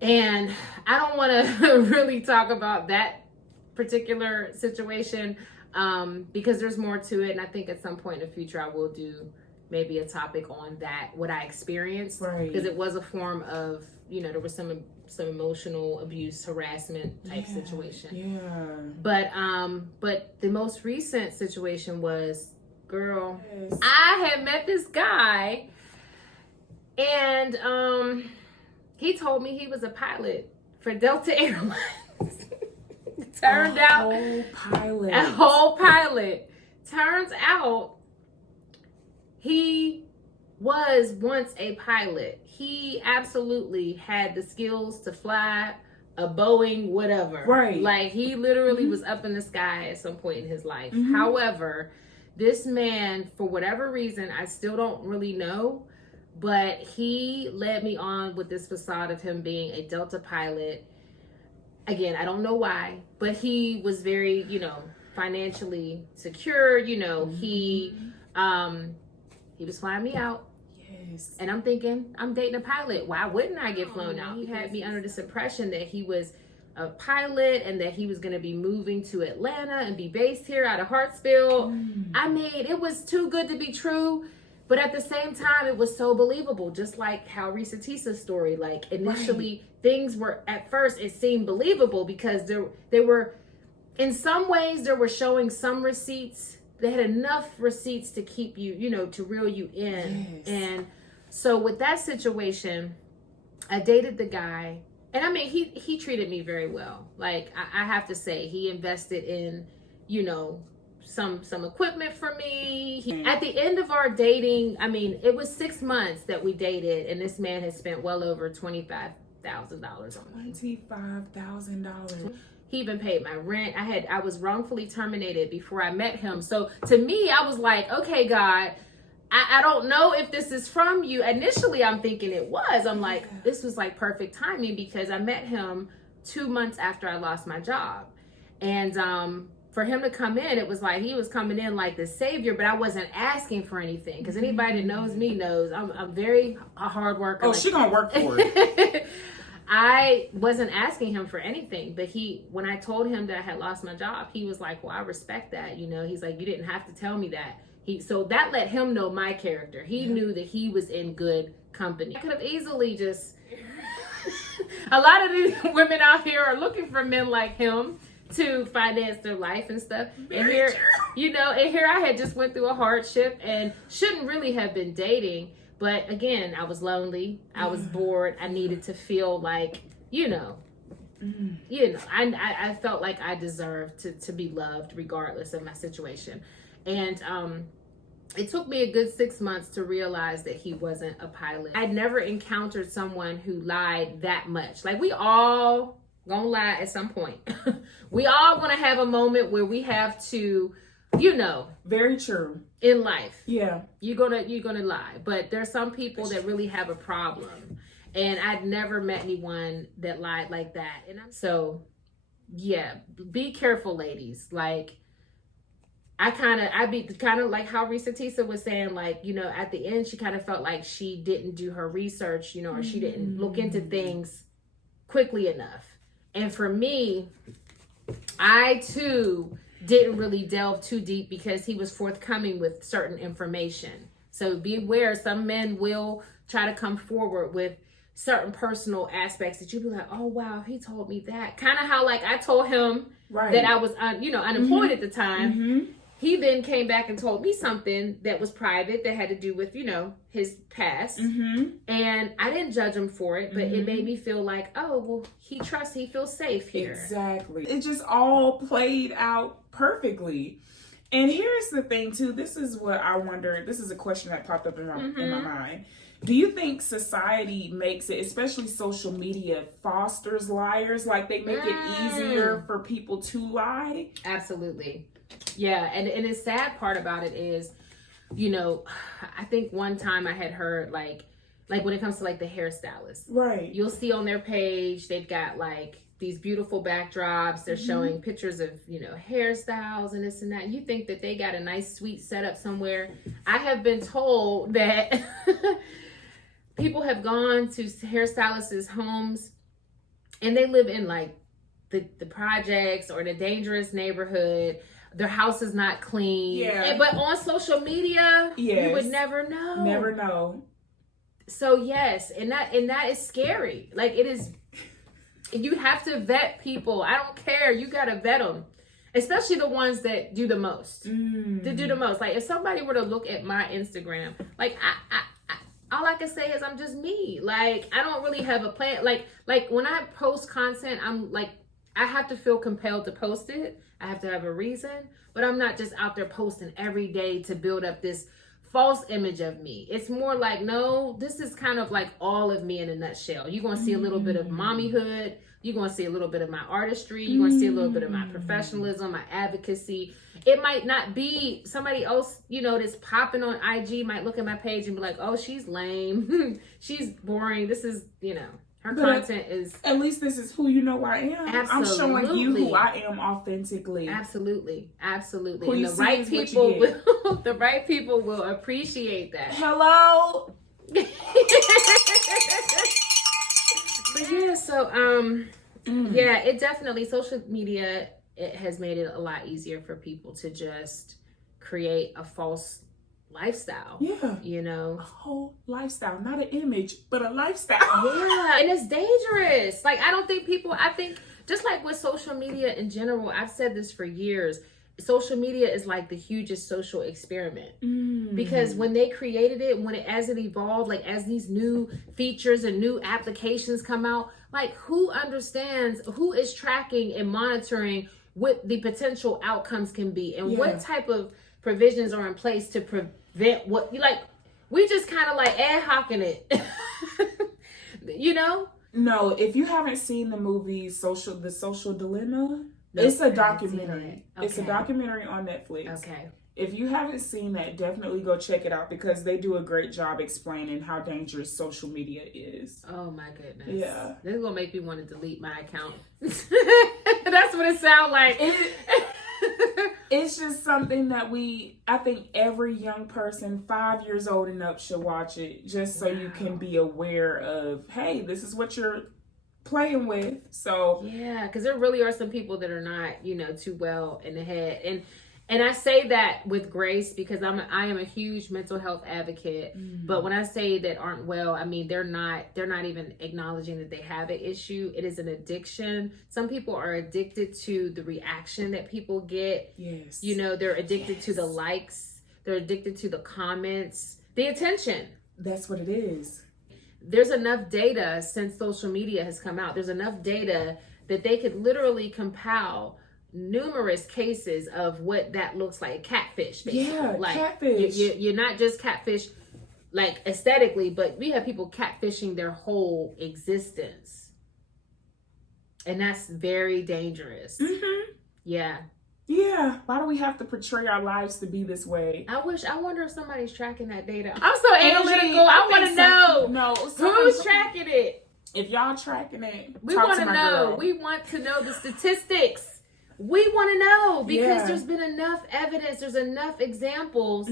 And I don't want to really talk about that particular situation because there's more to it. And I think at some point in the future, I will do maybe a topic on that, what I experienced. Because it was a form of, there was some emotional abuse, harassment type situation. But the most recent situation was, girl, I had met this guy and he told me he was a pilot for Delta Airlines. A whole pilot. Turns out he was once a pilot. He absolutely had the skills to fly a Boeing, whatever. Like, he literally was up in the sky at some point in his life. However, this man, for whatever reason, I still don't really know, but he led me on with this facade of him being a Delta pilot. Again, I don't know why, but he was very, financially secure. He was flying me out. And I'm thinking, I'm dating a pilot. Why wouldn't I get flown out? He had me under this impression that he was a pilot and that he was going to be moving to Atlanta and be based here out of Hartsville. I mean, it was too good to be true. But at the same time, it was so believable, just like how Risa Tisa's story, like, initially things were, at first, it seemed believable because they were, in some ways, they were showing some receipts. They had enough receipts to keep you, to reel you in. And so with that situation, I dated the guy. And I mean, he treated me very well. Like, I have to say, he invested in, some equipment for me. At the end of our dating, I mean, it was 6 months that we dated, and this man had spent well over $25,000 on me. $25,000. He even paid my rent. I was wrongfully terminated before I met him. So to me, I was like, okay, God, I don't know if this is from you. Initially, I'm thinking it was. I'm like, this was like perfect timing because I met him 2 months after I lost my job. And for him to come in, it was like he was coming in like the savior, but I wasn't asking for anything. Because anybody that knows me knows I'm very a hard worker. Oh, she gonna work for it. I wasn't asking him for anything, but when I told him that I had lost my job, he was like, well, I respect that. He's like, you didn't have to tell me that. So that let him know my character. He knew that he was in good company. I could have easily just, a lot of these women out here are looking for men like him to finance their life and stuff. And here, and here I had just went through a hardship and shouldn't really have been dating. But again, I was lonely. I was bored. I needed to feel like, I felt like I deserved to be loved regardless of my situation. And it took me a good 6 months to realize that he wasn't a pilot. I'd never encountered someone who lied that much. Like, we all gonna lie at some point. We all gonna have a moment where we have to, very true, in life. Yeah, you're gonna lie, but there's some people that really have a problem, and I'd never met anyone that lied like that. And be careful, ladies. Like, I'd be kind of like how Risa Tisa was saying, like, at the end, she kind of felt like she didn't do her research, or she didn't look into things quickly enough. And for me, I too didn't really delve too deep because he was forthcoming with certain information. So be aware, some men will try to come forward with certain personal aspects that you'd be like, oh wow, he told me that. Kind of how, like, I told him that I was unemployed at the time. he then came back and told me something that was private that had to do with, his past. And I didn't judge him for it, but it made me feel like, oh, well, he feels safe here. Exactly. It just all played out perfectly. And here's the thing too, this is what I wonder, this is a question that popped up in my mind. Do you think society makes it, especially social media, fosters liars? Like they make it easier for people to lie? Absolutely. Yeah. And the sad part about it is, I think one time I had heard like when it comes to like the hairstylists, right? You'll see on their page, they've got like these beautiful backdrops. They're showing pictures of, hairstyles and this and that. And you think that they got a nice, sweet setup somewhere. I have been told that people have gone to hairstylists' homes and they live in like the projects or the dangerous neighborhood. Their house is not clean. Yeah. But on social media, yes, you would never know. Never know. So yes, and that is scary. Like it is. You have to vet people. I don't care. You got to vet them. Especially the ones that do the most. To do the most. Like if somebody were to look at my Instagram, like I all I can say is I'm just me. Like I don't really have a plan. Like when I post content, I'm like, I have to feel compelled to post it. I have to have a reason. But I'm not just out there posting every day to build up this false image of me. It's more like, no, this is kind of like all of me in a nutshell. You're going to see a little bit of mommyhood. You're going to see a little bit of my artistry. You're going to see a little bit of my professionalism, my advocacy. It might not be somebody else, that's popping on IG might look at my page and be like, oh, she's lame. She's boring. This is, her content is. At least this is who you know I am. Absolutely. I'm showing you who I am authentically. Absolutely. Absolutely. Who and the right people the right people will appreciate that. Hello. But yeah, so yeah, it definitely, social media, it has made it a lot easier for people to just create a false lifestyle. Yeah. A whole lifestyle, not an image, but a lifestyle. Yeah, and it's dangerous. Like I think just like with social media in general, I've said this for years, social media is like the hugest social experiment. Because when they created it, as it evolved, like as these new features and new applications come out, like who understands, who is tracking and monitoring what the potential outcomes can be and what type of provisions are in place to prevent what we just kind of like ad hocing it. No, if you haven't seen the movie The Social Dilemma, it's a documentary. Okay. It's a documentary on Netflix. Okay. If you haven't seen that, definitely go check it out because they do a great job explaining how dangerous social media is. Oh my goodness. Yeah. This is gonna make me want to delete my account. That's what it sounds like. It's just something that I think every young person 5 years old and up should watch it just so you can be aware of, hey, this is what you're playing with. So yeah, because there really are some people that are not, too well in the head. And I say that with grace because I am a huge mental health advocate. But when I say that aren't well, I mean they're not even acknowledging that they have an issue. It is an addiction. Some people are addicted to the reaction that people get. Yes. They're addicted to the likes. They're addicted to the comments, the attention. That's what it is. There's enough data since social media has come out. There's enough data that they could literally compile numerous cases of what that looks like. Catfish, basically. Yeah, like, catfish. You're not just catfish like aesthetically, but we have people catfishing their whole existence. And that's very dangerous. Yeah. Yeah. Why do we have to portray our lives to be this way? I wonder if somebody's tracking that data. I'm so analytical. I want to know. No. Who's tracking it? If y'all tracking it, we want to know. Girl. We want to know the statistics. We want to know because there's been enough evidence. There's enough examples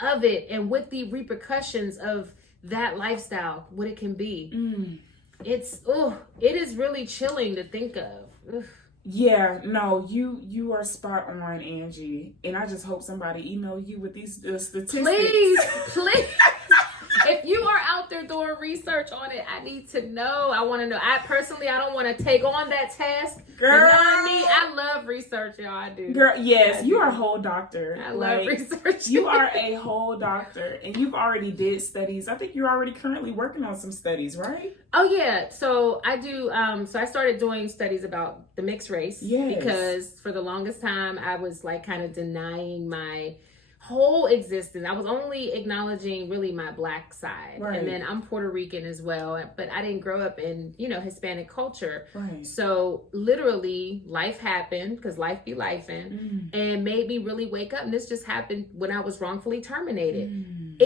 of it and what the repercussions of that lifestyle, what it can be. It is really chilling to think of. Ugh. Yeah, no, you are spot on, Angee. And I just hope somebody email you with these statistics. Please. if you are out there doing research on it, I need to know. I want to know. I don't want to take on that task. Girl, knowing me, I love research, y'all. I do. Girl, yes, you are a whole doctor. I love research. You are a whole doctor, and you've already did studies. I think you're already currently working on some studies, right? Oh yeah, so I do. So I started doing studies about the mixed race. Yes. Because for the longest time I was like kind of denying my whole existence. I was only acknowledging really my Black side, right. And then I'm Puerto Rican as well, but I didn't grow up in Hispanic culture. Right. So literally, life happened because life be lifing, and made me really wake up. And this just happened when I was wrongfully terminated.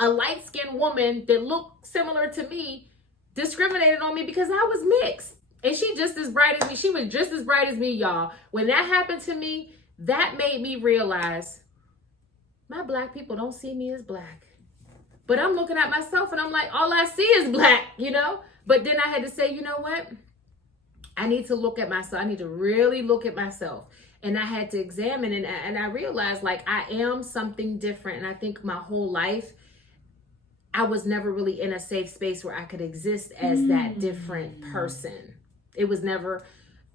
A light-skinned woman that looked similar to me discriminated on me because I was mixed. And she just as bright as me. She was just as bright as me, y'all. When that happened to me, that made me realize my Black people don't see me as Black. But I'm looking at myself and I'm like, all I see is Black, But then I had to say, you know what? I need to look at myself. I need to really look at myself. And I had to examine and I realized like I am something different. And I think my whole life, I was never really in a safe space where I could exist as that different person. It was never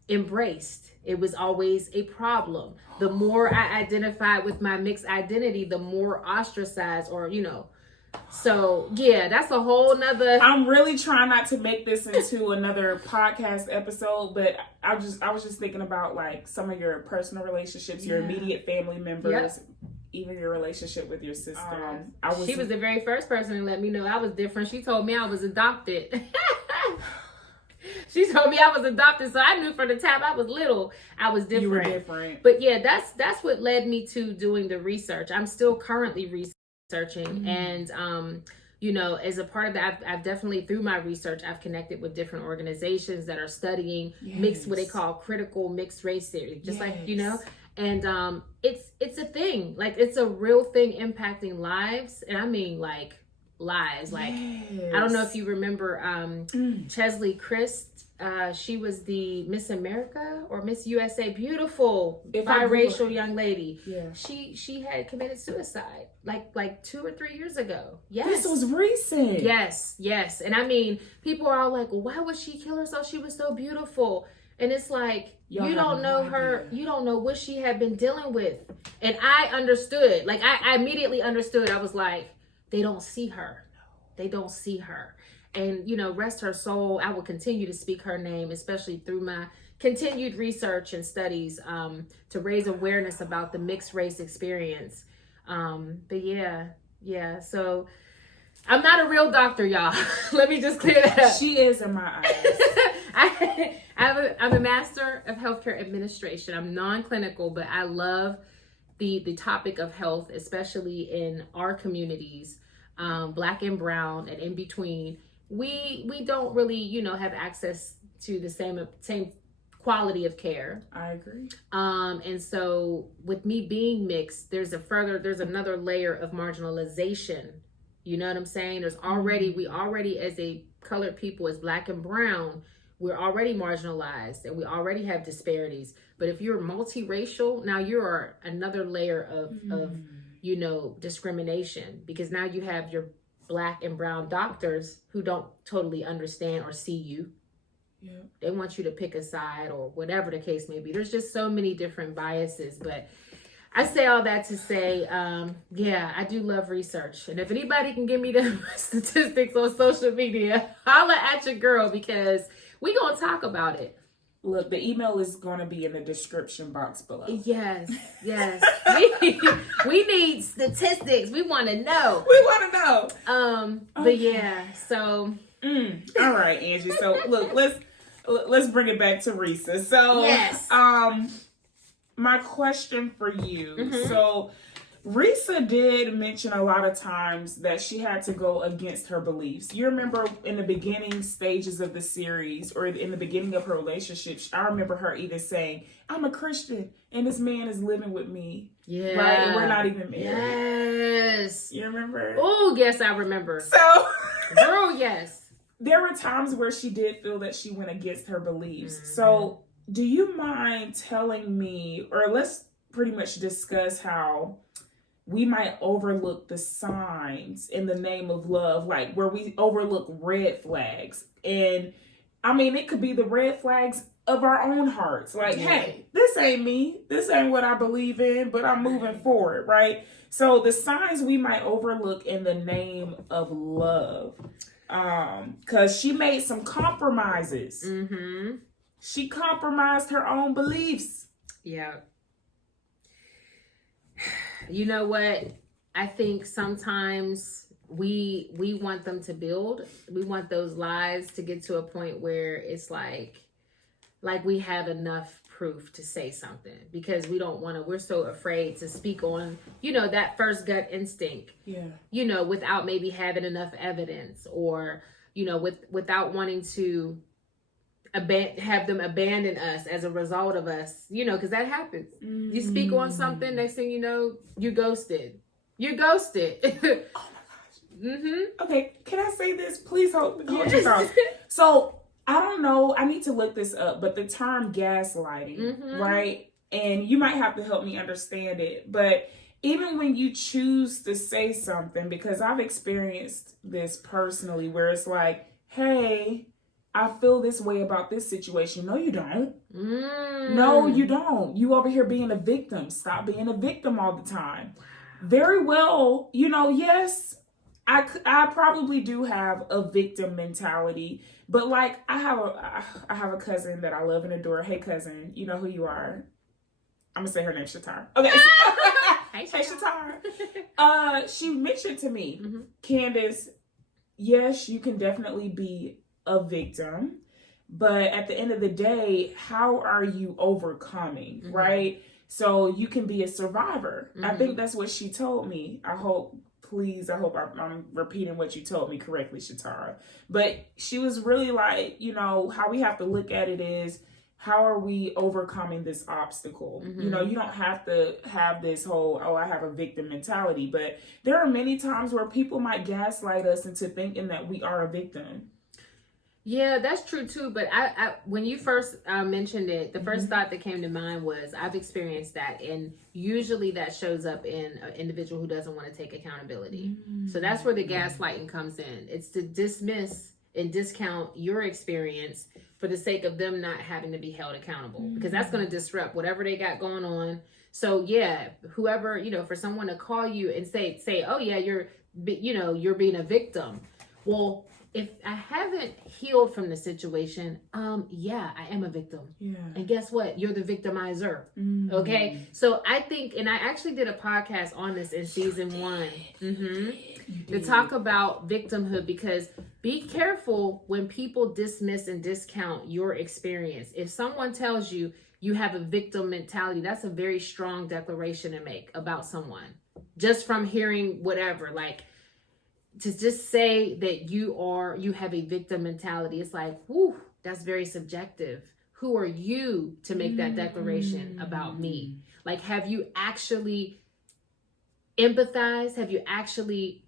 embraced. It was always a problem. The more I identified with my mixed identity, the more ostracized So yeah, that's a whole nother. I'm really trying not to make this into another podcast episode, but I was just thinking about like some of your personal relationships, your immediate family members, even your relationship with your sister. She was the very first person to let me know I was different. She told me I was adopted. She told me I was adopted, so I knew from the time I was little I was different. You were different. But yeah, that's what led me to doing the research. I'm still currently researching, and as a part of that, I've definitely through my research I've connected with different organizations that are studying mixed, what they call critical mixed race theory, just like and it's a thing, like it's a real thing impacting lives, and I mean like lives. Like I don't know if you remember Chesley Christ. She was the Miss America or Miss USA, beautiful biracial young lady. Yeah. She had committed suicide like 2 or 3 years ago. Yes. This was recent. Yes. And I mean, people are all like, well, why would she kill herself? She was so beautiful. And it's like, you don't know her. You don't know what she had been dealing with. And I understood. Like I immediately understood. I was like, they don't see her. They don't see her. And, rest her soul. I will continue to speak her name, especially through my continued research and studies to raise awareness about the mixed race experience. But yeah. So I'm not a real doctor, y'all. Let me just clear that up. She is in my eyes. I'm a master of healthcare administration. I'm non-clinical, but I love the topic of health, especially in our communities, Black and brown and in between. We don't really, have access to the same quality of care. I agree. And so with me being mixed, there's another layer of marginalization. You know what I'm saying? We already as a colored people, as Black and brown, we're already marginalized and we already have disparities. But if you're multiracial, now you're another layer of discrimination, because now you have your Black and brown doctors who don't totally understand or see you. Yeah. They want you to pick a side or whatever the case may be. There's just so many different biases. But I say all that to say, I do love research. And if anybody can give me the statistics on social media, holla at your girl, because we going to talk about it. Look, the email is going to be in the description box below. Yes. We need statistics. We want to know. But yeah, so. All right, Angie. So look, let's bring it back to Risa. So, yes. My question for you. So, Risa did mention a lot of times that she had to go against her beliefs. You remember in the beginning stages of the series, or in the beginning of her relationship, I remember her even saying, I'm a Christian and this man is living with me. Yeah. Right? And we're not even married. Yes. You remember? Oh, yes, I remember. So, girl, yes. There were times where she did feel that she went against her beliefs. So, do you mind telling me, or let's pretty much discuss how we might overlook the signs in the name of love, like where we overlook red flags. And I mean, it could be the red flags of our own hearts. Like, hey, this ain't me. This ain't what I believe in, but I'm moving forward, right? So the signs we might overlook in the name of love. Because she made some compromises. Mm-hmm. She compromised her own beliefs. Yeah. You know what? I think sometimes we want them to build. We want those lies to get to a point where it's like we have enough proof to say something, because we don't want to, we're so afraid to speak on, that first gut instinct, without maybe having enough evidence, or, without wanting to have them abandon us as a result of us, because that happens. Mm-hmm. You speak on something, next thing you know, you're ghosted. Oh my gosh. Mm-hmm. Okay, can I say this? Please hold your thoughts. So, I don't know, I need to look this up, but the term gaslighting, mm-hmm. right? And you might have to help me understand it. But even when you choose to say something, because I've experienced this personally, where it's like, hey, I feel this way about this situation. No, you don't. No, you don't. You over here being a victim. Stop being a victim all the time. Very well, yes, I probably do have a victim mentality, but like I have a cousin that I love and adore. Hey cousin, you know who you are. I'm gonna say her name's Shatar. Okay. Hey Shatar. She mentioned to me, mm-hmm. Candace, yes, you can definitely be a victim, but at the end of the day, how are you overcoming, mm-hmm. right? So you can be a survivor. Mm-hmm. I think that's what she told me. I hope I'm repeating what you told me correctly, Shatara. But she was really like, how we have to look at it is, how are we overcoming this obstacle? Mm-hmm. You don't have to have this whole, I have a victim mentality. But there are many times where people might gaslight us into thinking that we are a victim. Yeah, that's true too. But I when you first mentioned it, the first mm-hmm. thought that came to mind was I've experienced that, and usually that shows up in an individual who doesn't want to take accountability. Mm-hmm. So that's where the gaslighting comes in. It's to dismiss and discount your experience for the sake of them not having to be held accountable, mm-hmm. because that's going to disrupt whatever they got going on. So yeah, whoever, for someone to call you and say, oh yeah, you're being a victim. Well, if I haven't healed from the situation, yeah, I am a victim. Yeah. And guess what? You're the victimizer. Mm-hmm. Okay. So I think, and I actually did a podcast on this in season 1, mm-hmm. to talk about victimhood, because be careful when people dismiss and discount your experience. If someone tells you you have a victim mentality, that's a very strong declaration to make about someone, just from hearing whatever, like, to just say that you have a victim mentality, it's like, whew, that's very subjective. Who are you to make that declaration about me? Like, have you actually empathized? Have you actually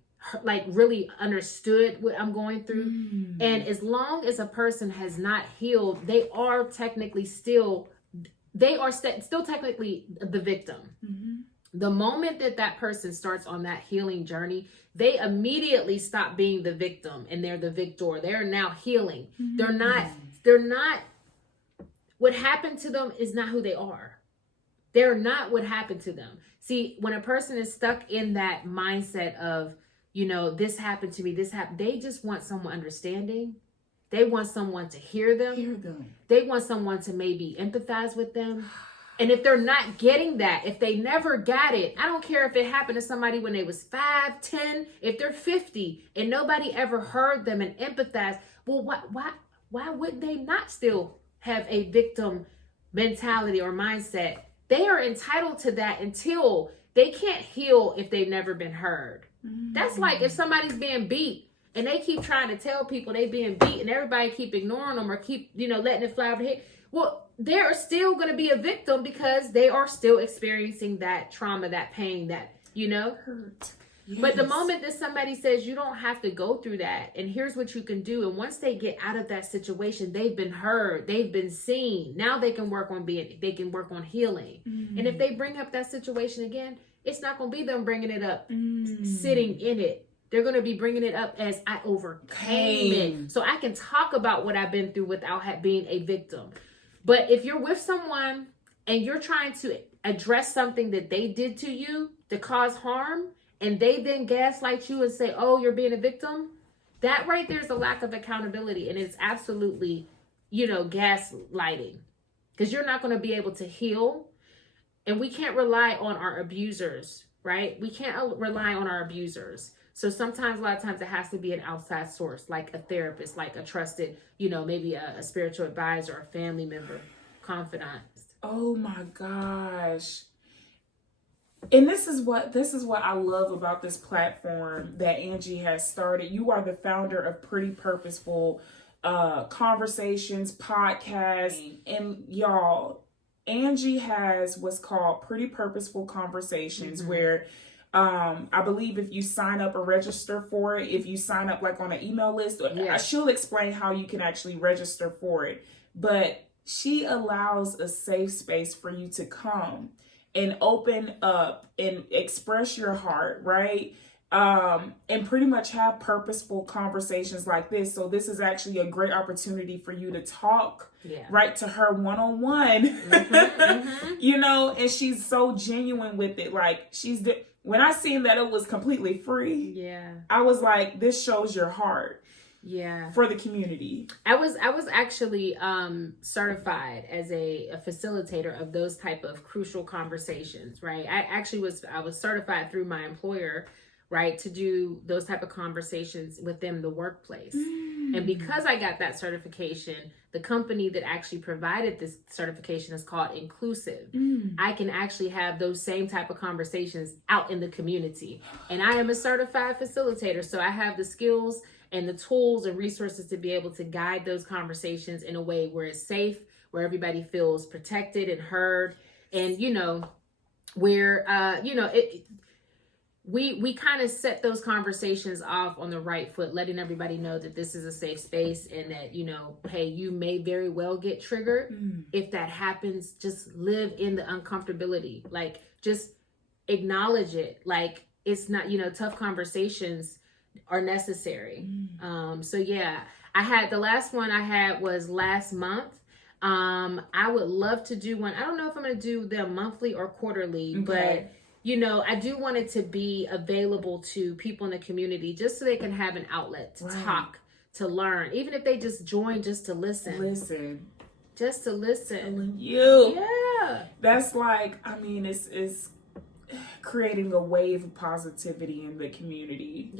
really understood what I'm going through? And as long as a person has not healed, they are still technically the victim. Mm-hmm. The moment that person starts on that healing journey, they immediately stop being the victim and they're the victor. They're now healing. Mm-hmm. They're not, what happened to them is not who they are. They're not what happened to them. See, when a person is stuck in that mindset of, this happened to me, they just want someone understanding. They want someone to hear them. They want someone to maybe empathize with them. And if they're not getting that, if they never got it, I don't care if it happened to somebody when they was 5, 10, if they're 50 and nobody ever heard them and empathized, well, why would they not still have a victim mentality or mindset? They are entitled to that until they can't heal if they've never been heard. Mm-hmm. That's like if somebody's being beat and they keep trying to tell people they being beat and everybody keep ignoring them or keep, letting it fly over the head. Well, they're still going to be a victim because they are still experiencing that trauma, that pain, that, hurt. Yes. But the moment that somebody says you don't have to go through that, and here's what you can do, and once they get out of that situation, they've been heard, they've been seen. Now they can work on healing. Mm-hmm. And if they bring up that situation again, it's not going to be them bringing it up, sitting in it. They're going to be bringing it up as I overcame it. So I can talk about what I've been through without being a victim. But if you're with someone and you're trying to address something that they did to you to cause harm, and they then gaslight you and say, oh, you're being a victim, that right there is a lack of accountability. And it's absolutely, gaslighting. Because you're not going to be able to heal. And we can't rely on our abusers, right? We can't rely on our abusers. So sometimes, a lot of times, it has to be an outside source, like a therapist, like a trusted, maybe a spiritual advisor, a family member, confidant. Oh my gosh. And this is what I love about this platform that Angee has started. You are the founder of Pretty Purposeful Conversations podcast. And y'all, Angee has what's called Pretty Purposeful Conversations, where I believe if you sign up or register for it, if you sign up like on an email list, she'll explain how you can actually register for it. But she allows a safe space for you to come and open up and express your heart, right? And pretty much have purposeful conversations like this. So this is actually a great opportunity for you to talk right to her one-on-one, and she's so genuine with it. Like when I seen that it was completely free, I was like, this shows your heart. For the community. I was actually certified as a facilitator of those type of crucial conversations, right? I was certified through my employer, right, to do those type of conversations within the workplace. And because I got that certification, the company that actually provided this certification is called Inclusive. I can actually have those same type of conversations out in the community. And I am a certified facilitator, so I have the skills and the tools and resources to be able to guide those conversations in a way where it's safe, where everybody feels protected and heard. And, where, we kind of set those conversations off on the right foot, letting everybody know that this is a safe space and that, hey, you may very well get triggered. If that happens, just live in the uncomfortability. Like, just acknowledge it. Like, it's not, tough conversations are necessary. So yeah, the last one I had was last month. I would love to do one. I don't know if I'm going to do them monthly or quarterly, but I do want it to be available to people in the community just so they can have an outlet to talk, to learn, even if they just join just to listen. Just to listen. That's like, it's creating a wave of positivity in the community.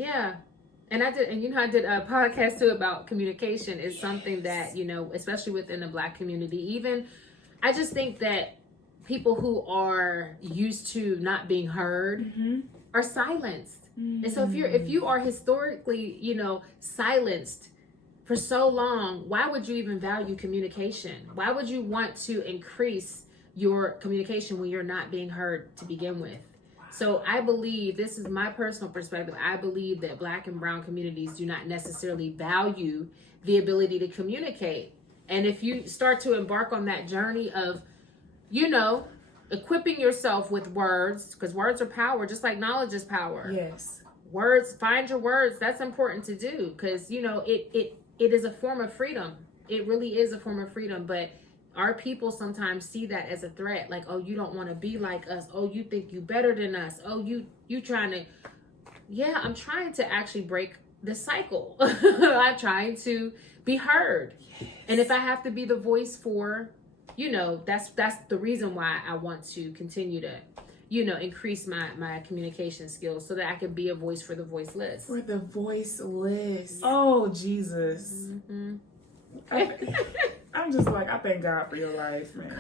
And I did a podcast too about communication is something that, especially within the Black community, even I just think that people who are used to not being heard are silenced. And so if you are historically, silenced for so long, why would you even value communication? Why would you want to increase your communication when you're not being heard to begin with? So I believe, this is my personal perspective, I believe that Black and brown communities do not necessarily value the ability to communicate. And if you start to embark on that journey of, equipping yourself with words, because words are power, just like knowledge is power. Words, find your words. That's important to do because, it is a form of freedom. It really is a form of freedom. But our people sometimes see that as a threat. Like, oh, you don't want to be like us. Oh, you think you better than us. Oh, you trying to. Yeah, I'm trying to actually break the cycle. I'm trying to be heard. And if I have to be the voice for, that's the reason why I want to continue to, increase my communication skills so that I can be a voice for the voiceless. For the voiceless. Oh, Jesus. I'm just like, I thank God for your life, man.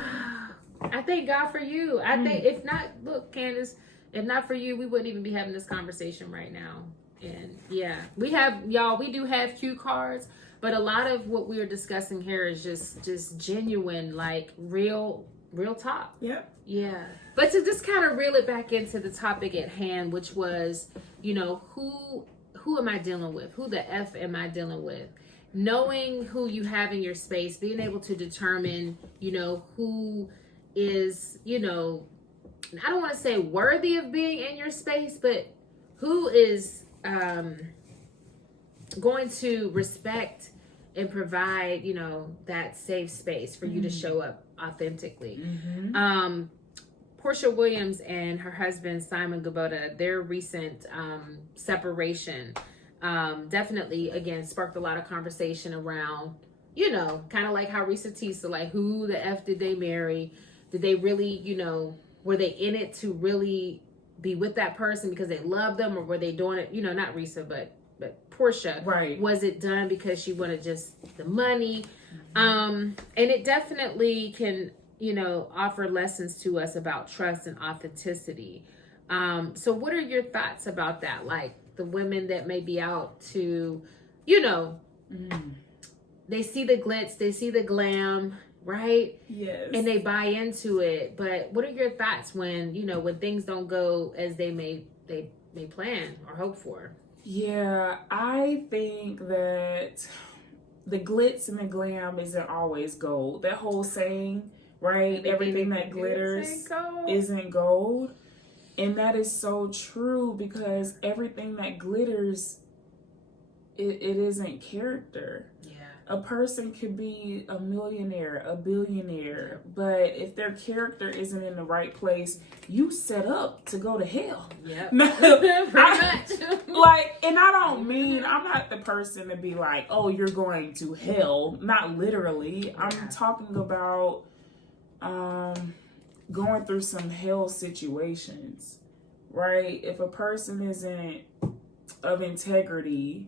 I thank God for you. I think if not, look, Candace, if not for you, we wouldn't even be having this conversation right now. And we do have cue cards, but a lot of what we are discussing here is just genuine, like real talk. But to just kind of reel it back into the topic at hand, which was, who am I dealing with? Who the F am I dealing with? Knowing who you have in your space, being able to determine, who is, I don't want to say worthy of being in your space, but who is going to respect and provide, you know, that safe space for you to show up authentically. Portia Williams and her husband Simon Gabota, their recent separation definitely again sparked a lot of conversation around, you know, kind of like how Situationships, like who the F did they marry? Did they really, you know, were they in it to really be with that person because they loved them, or were they doing it, you know, not Risa, but Portia, right? Was it done because she wanted just the money? And it definitely can, you know, offer lessons to us about trust and authenticity. So what are your thoughts about that? Like the women that may be out to, you know, they see the glitz, they see the glam, right? Yes. And they buy into it. But what are your thoughts when, you know, when things don't go as they may plan or hope for? Yeah, I think that the glitz and the glam isn't always gold. That whole saying, right? Everything that glitters isn't gold. And that is so true, because everything that glitters, it isn't character. Yeah. A person could be a millionaire, a billionaire, but if their character isn't in the right place, you set up to go to hell. Yeah. Like, and I don't mean, I'm not the person to be like, oh, you're going to hell. Not literally. I'm talking about going through some hell situations, right? If a person isn't of integrity,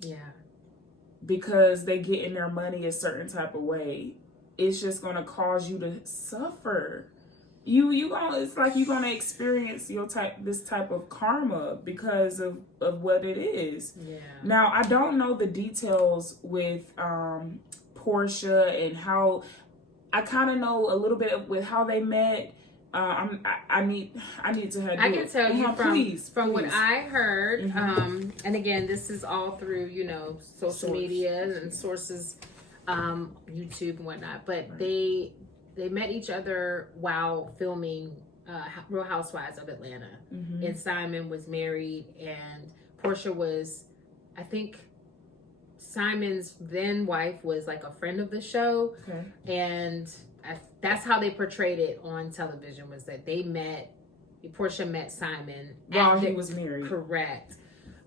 because they get in their money a certain type of way, it's just gonna cause you to suffer. It's like you're gonna experience this type of karma because of what it is. Yeah. Now, I don't know the details with Portia and how. I kind of know a little bit with how they met. I need to have. I can tell you from what I heard, Mm-hmm. and again, this is all through, you know, social media and sources, YouTube and whatnot. But they met each other while filming Real Housewives of Atlanta, and Simon was married, and Portia was, I think, Simon's then wife was like a friend of the show, and that's how they portrayed it on television, was that they met, Portia met Simon while he was married. Correct.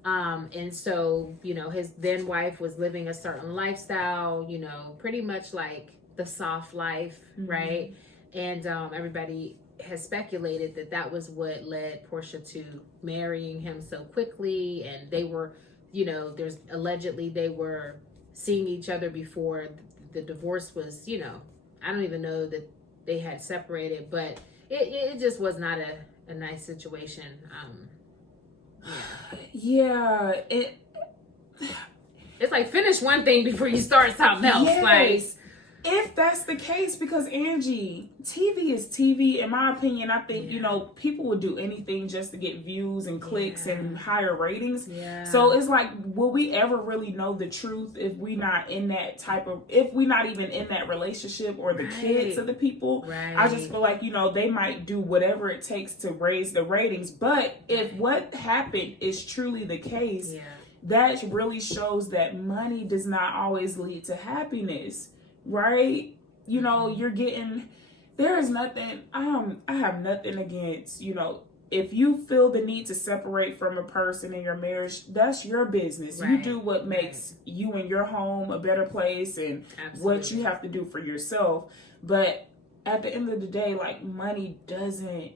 And so, you know, his then wife was living a certain lifestyle, you know, pretty much like the soft life, right? And everybody has speculated that that was what led Portia to marrying him so quickly, and they were, you know, there's allegedly they were seeing each other before the divorce was, you know, I don't even know that they had separated, but it just was not a nice situation. It's like finish one thing before you start something else. Yes. Like, if that's the case, because Angee, TV is TV. In my opinion, I think, you know, people would do anything just to get views and clicks and higher ratings. So it's like, will we ever really know the truth if we not in that if we not even in that relationship or the kids of the people? I just feel like, you know, they might do whatever it takes to raise the ratings. But if what happened is truly the case, that really shows that money does not always lead to happiness. Right? You know, you're getting, there is nothing, I have nothing against, you know, if you feel the need to separate from a person in your marriage, that's your business. You do what makes you and your home a better place, and what you have to do for yourself. But at the end of the day, like, money doesn't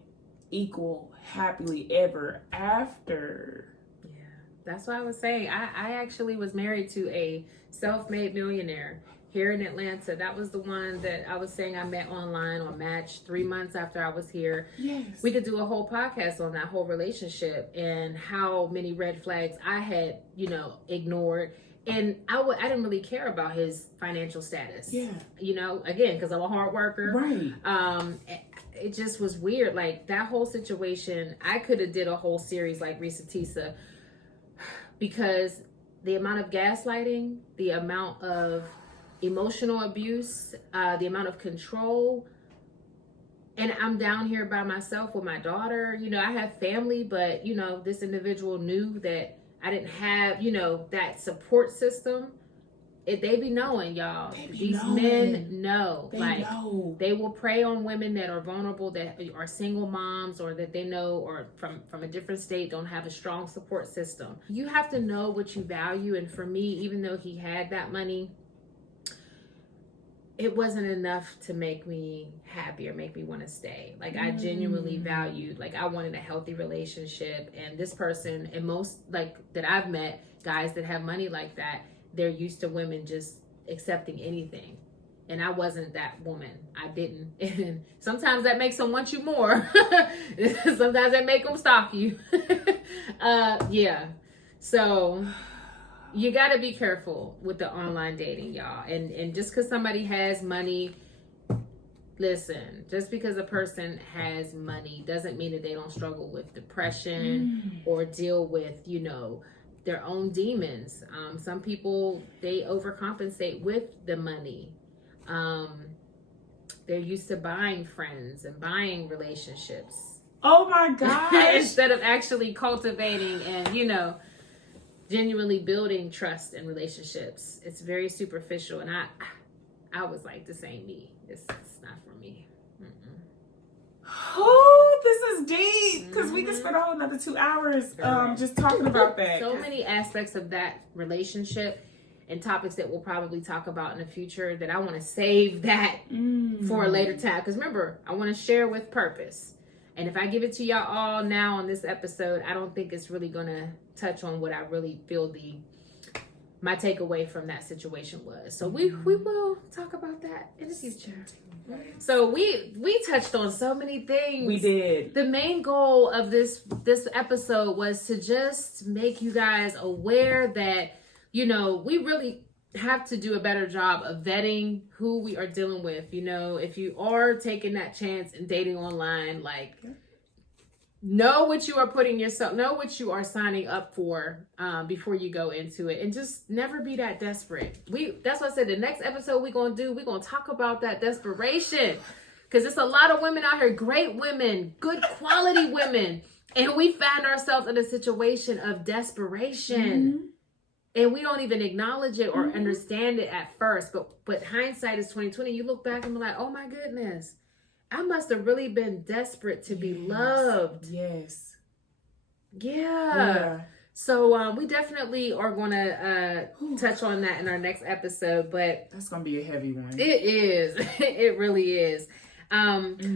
equal happily ever after. Yeah, that's what I was saying. I actually was married to a self-made millionaire here in Atlanta. That was the one that I was saying I met online on Match 3 months after I was here. Yes. We could do a whole podcast on that whole relationship and how many red flags I had, you know, ignored. And I didn't really care about his financial status. Yeah. You know, again, because I'm a hard worker. Right. It just was weird. Like, that whole situation, I could have did a whole series like Risa, because the amount of gaslighting, the amount of emotional abuse, the amount of control, And I'm down here by myself with my daughter. You know, I have family, but, you know, this individual knew that I didn't have, you know, that support system. They be knowing, y'all. These men know. They will prey on women that are vulnerable, that are single moms, or that they know, or from a different state, don't have a strong support system. You have to know what you value. And for me, even though he had that money, it wasn't enough to make me happy or make me want to stay. Like, I genuinely valued, like, I wanted a healthy relationship. And this person, and most, like, that I've met, guys that have money like that, they're used to women just accepting anything. And I wasn't that woman. I didn't. And sometimes that makes them want you more. Sometimes that make them stalk you. Yeah. So you got to be careful with the online dating, y'all. And just because somebody has money, listen, just because a person has money doesn't mean that they don't struggle with depression or deal with, you know, their own demons. Some people, they overcompensate with the money. They're used to buying friends and buying relationships. Oh my gosh. Instead of actually cultivating and, you know, genuinely building trust in relationships. It's very superficial. And I was like, this ain't me. It's not for me. Oh, this is deep, because we could spend a whole another 2 hours just talking about that. So many aspects of that relationship and topics that we'll probably talk about in the future that I want to save that for a later time. Because remember, I want to share with purpose. And if I give it to y'all all now on this episode, I don't think it's really going to touch on what I really feel my takeaway from that situation was. So we will talk about that in the future. So we touched on so many things. We did. The main goal of this episode was to just make you guys aware that, you know, we really have to do a better job of vetting who we are dealing with. You know, if you are taking that chance and dating online, like, know what you are signing up for before you go into it, and just never be that desperate. That's what I said. The next episode we're going to talk about that desperation, because it's a lot of women out here, great women, good quality women, and we find ourselves in a situation of desperation. And we don't even acknowledge it or understand it at first, but hindsight is 2020. You look back and be like, oh my goodness, I must have really been desperate to be loved. Yes. Yeah. So we definitely are going to touch on that in our next episode. But that's going to be a heavy one. It is. It really is.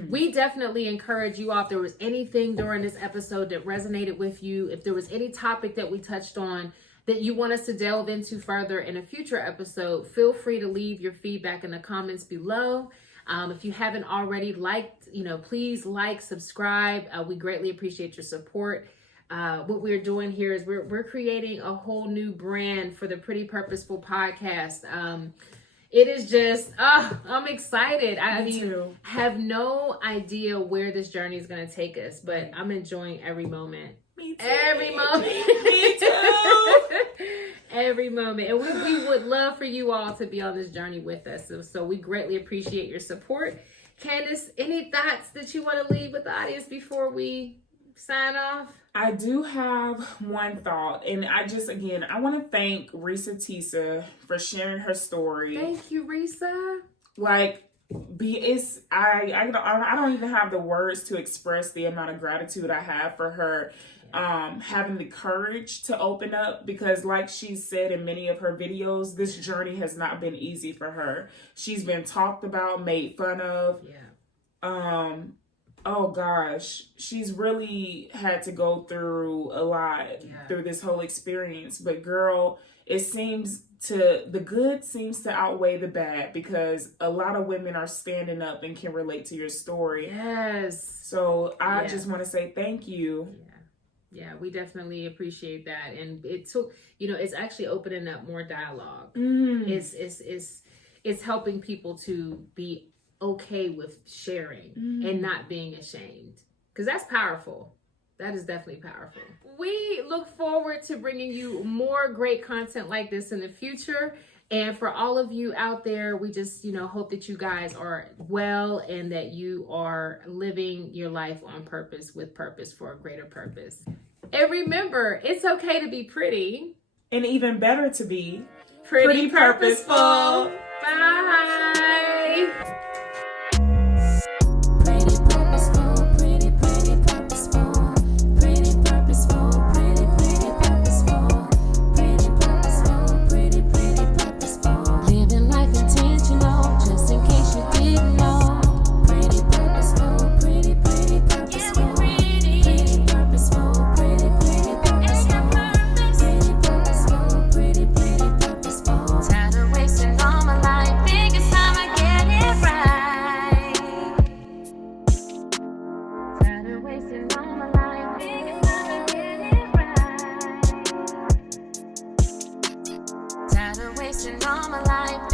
We definitely encourage you all, if there was anything during this episode that resonated with you, if there was any topic that we touched on that you want us to delve into further in a future episode, feel free to leave your feedback in the comments below. If you haven't already liked, please like, subscribe. We greatly appreciate your support. What we're doing here is we're creating a whole new brand for the Pretty Purposeful podcast. It is just, I'm excited. I have no idea where this journey is going to take us, but I'm enjoying every moment. Me too. Every moment. Me too. Every moment. And we would love for you all to be on this journey with us. So we greatly appreciate your support. Candace, any thoughts that you want to leave with the audience before we sign off? I do have one thought, and I want to thank Risa Tisa for sharing her story. Thank you, Risa. Like, I don't even have the words to express the amount of gratitude I have for her having the courage to open up, because like she said in many of her videos, this journey has not been easy for her. She's been talked about, made fun of. Yeah. Oh gosh, she's really had to go through a lot through this whole experience. But girl, the good seems to outweigh the bad, because a lot of women are standing up and can relate to your story. Yes. So I just want to say thank you. Yeah, we definitely appreciate that. And it took, it's actually opening up more dialogue. It's helping people to be okay with sharing and not being ashamed, because that's powerful. That is definitely powerful. We look forward to bringing you more great content like this in the future. And for all of you out there, we just, hope that you guys are well and that you are living your life on purpose with purpose for a greater purpose. And remember, it's okay to be pretty. And even better to be Pretty purposeful. Bye. Wasting all my life.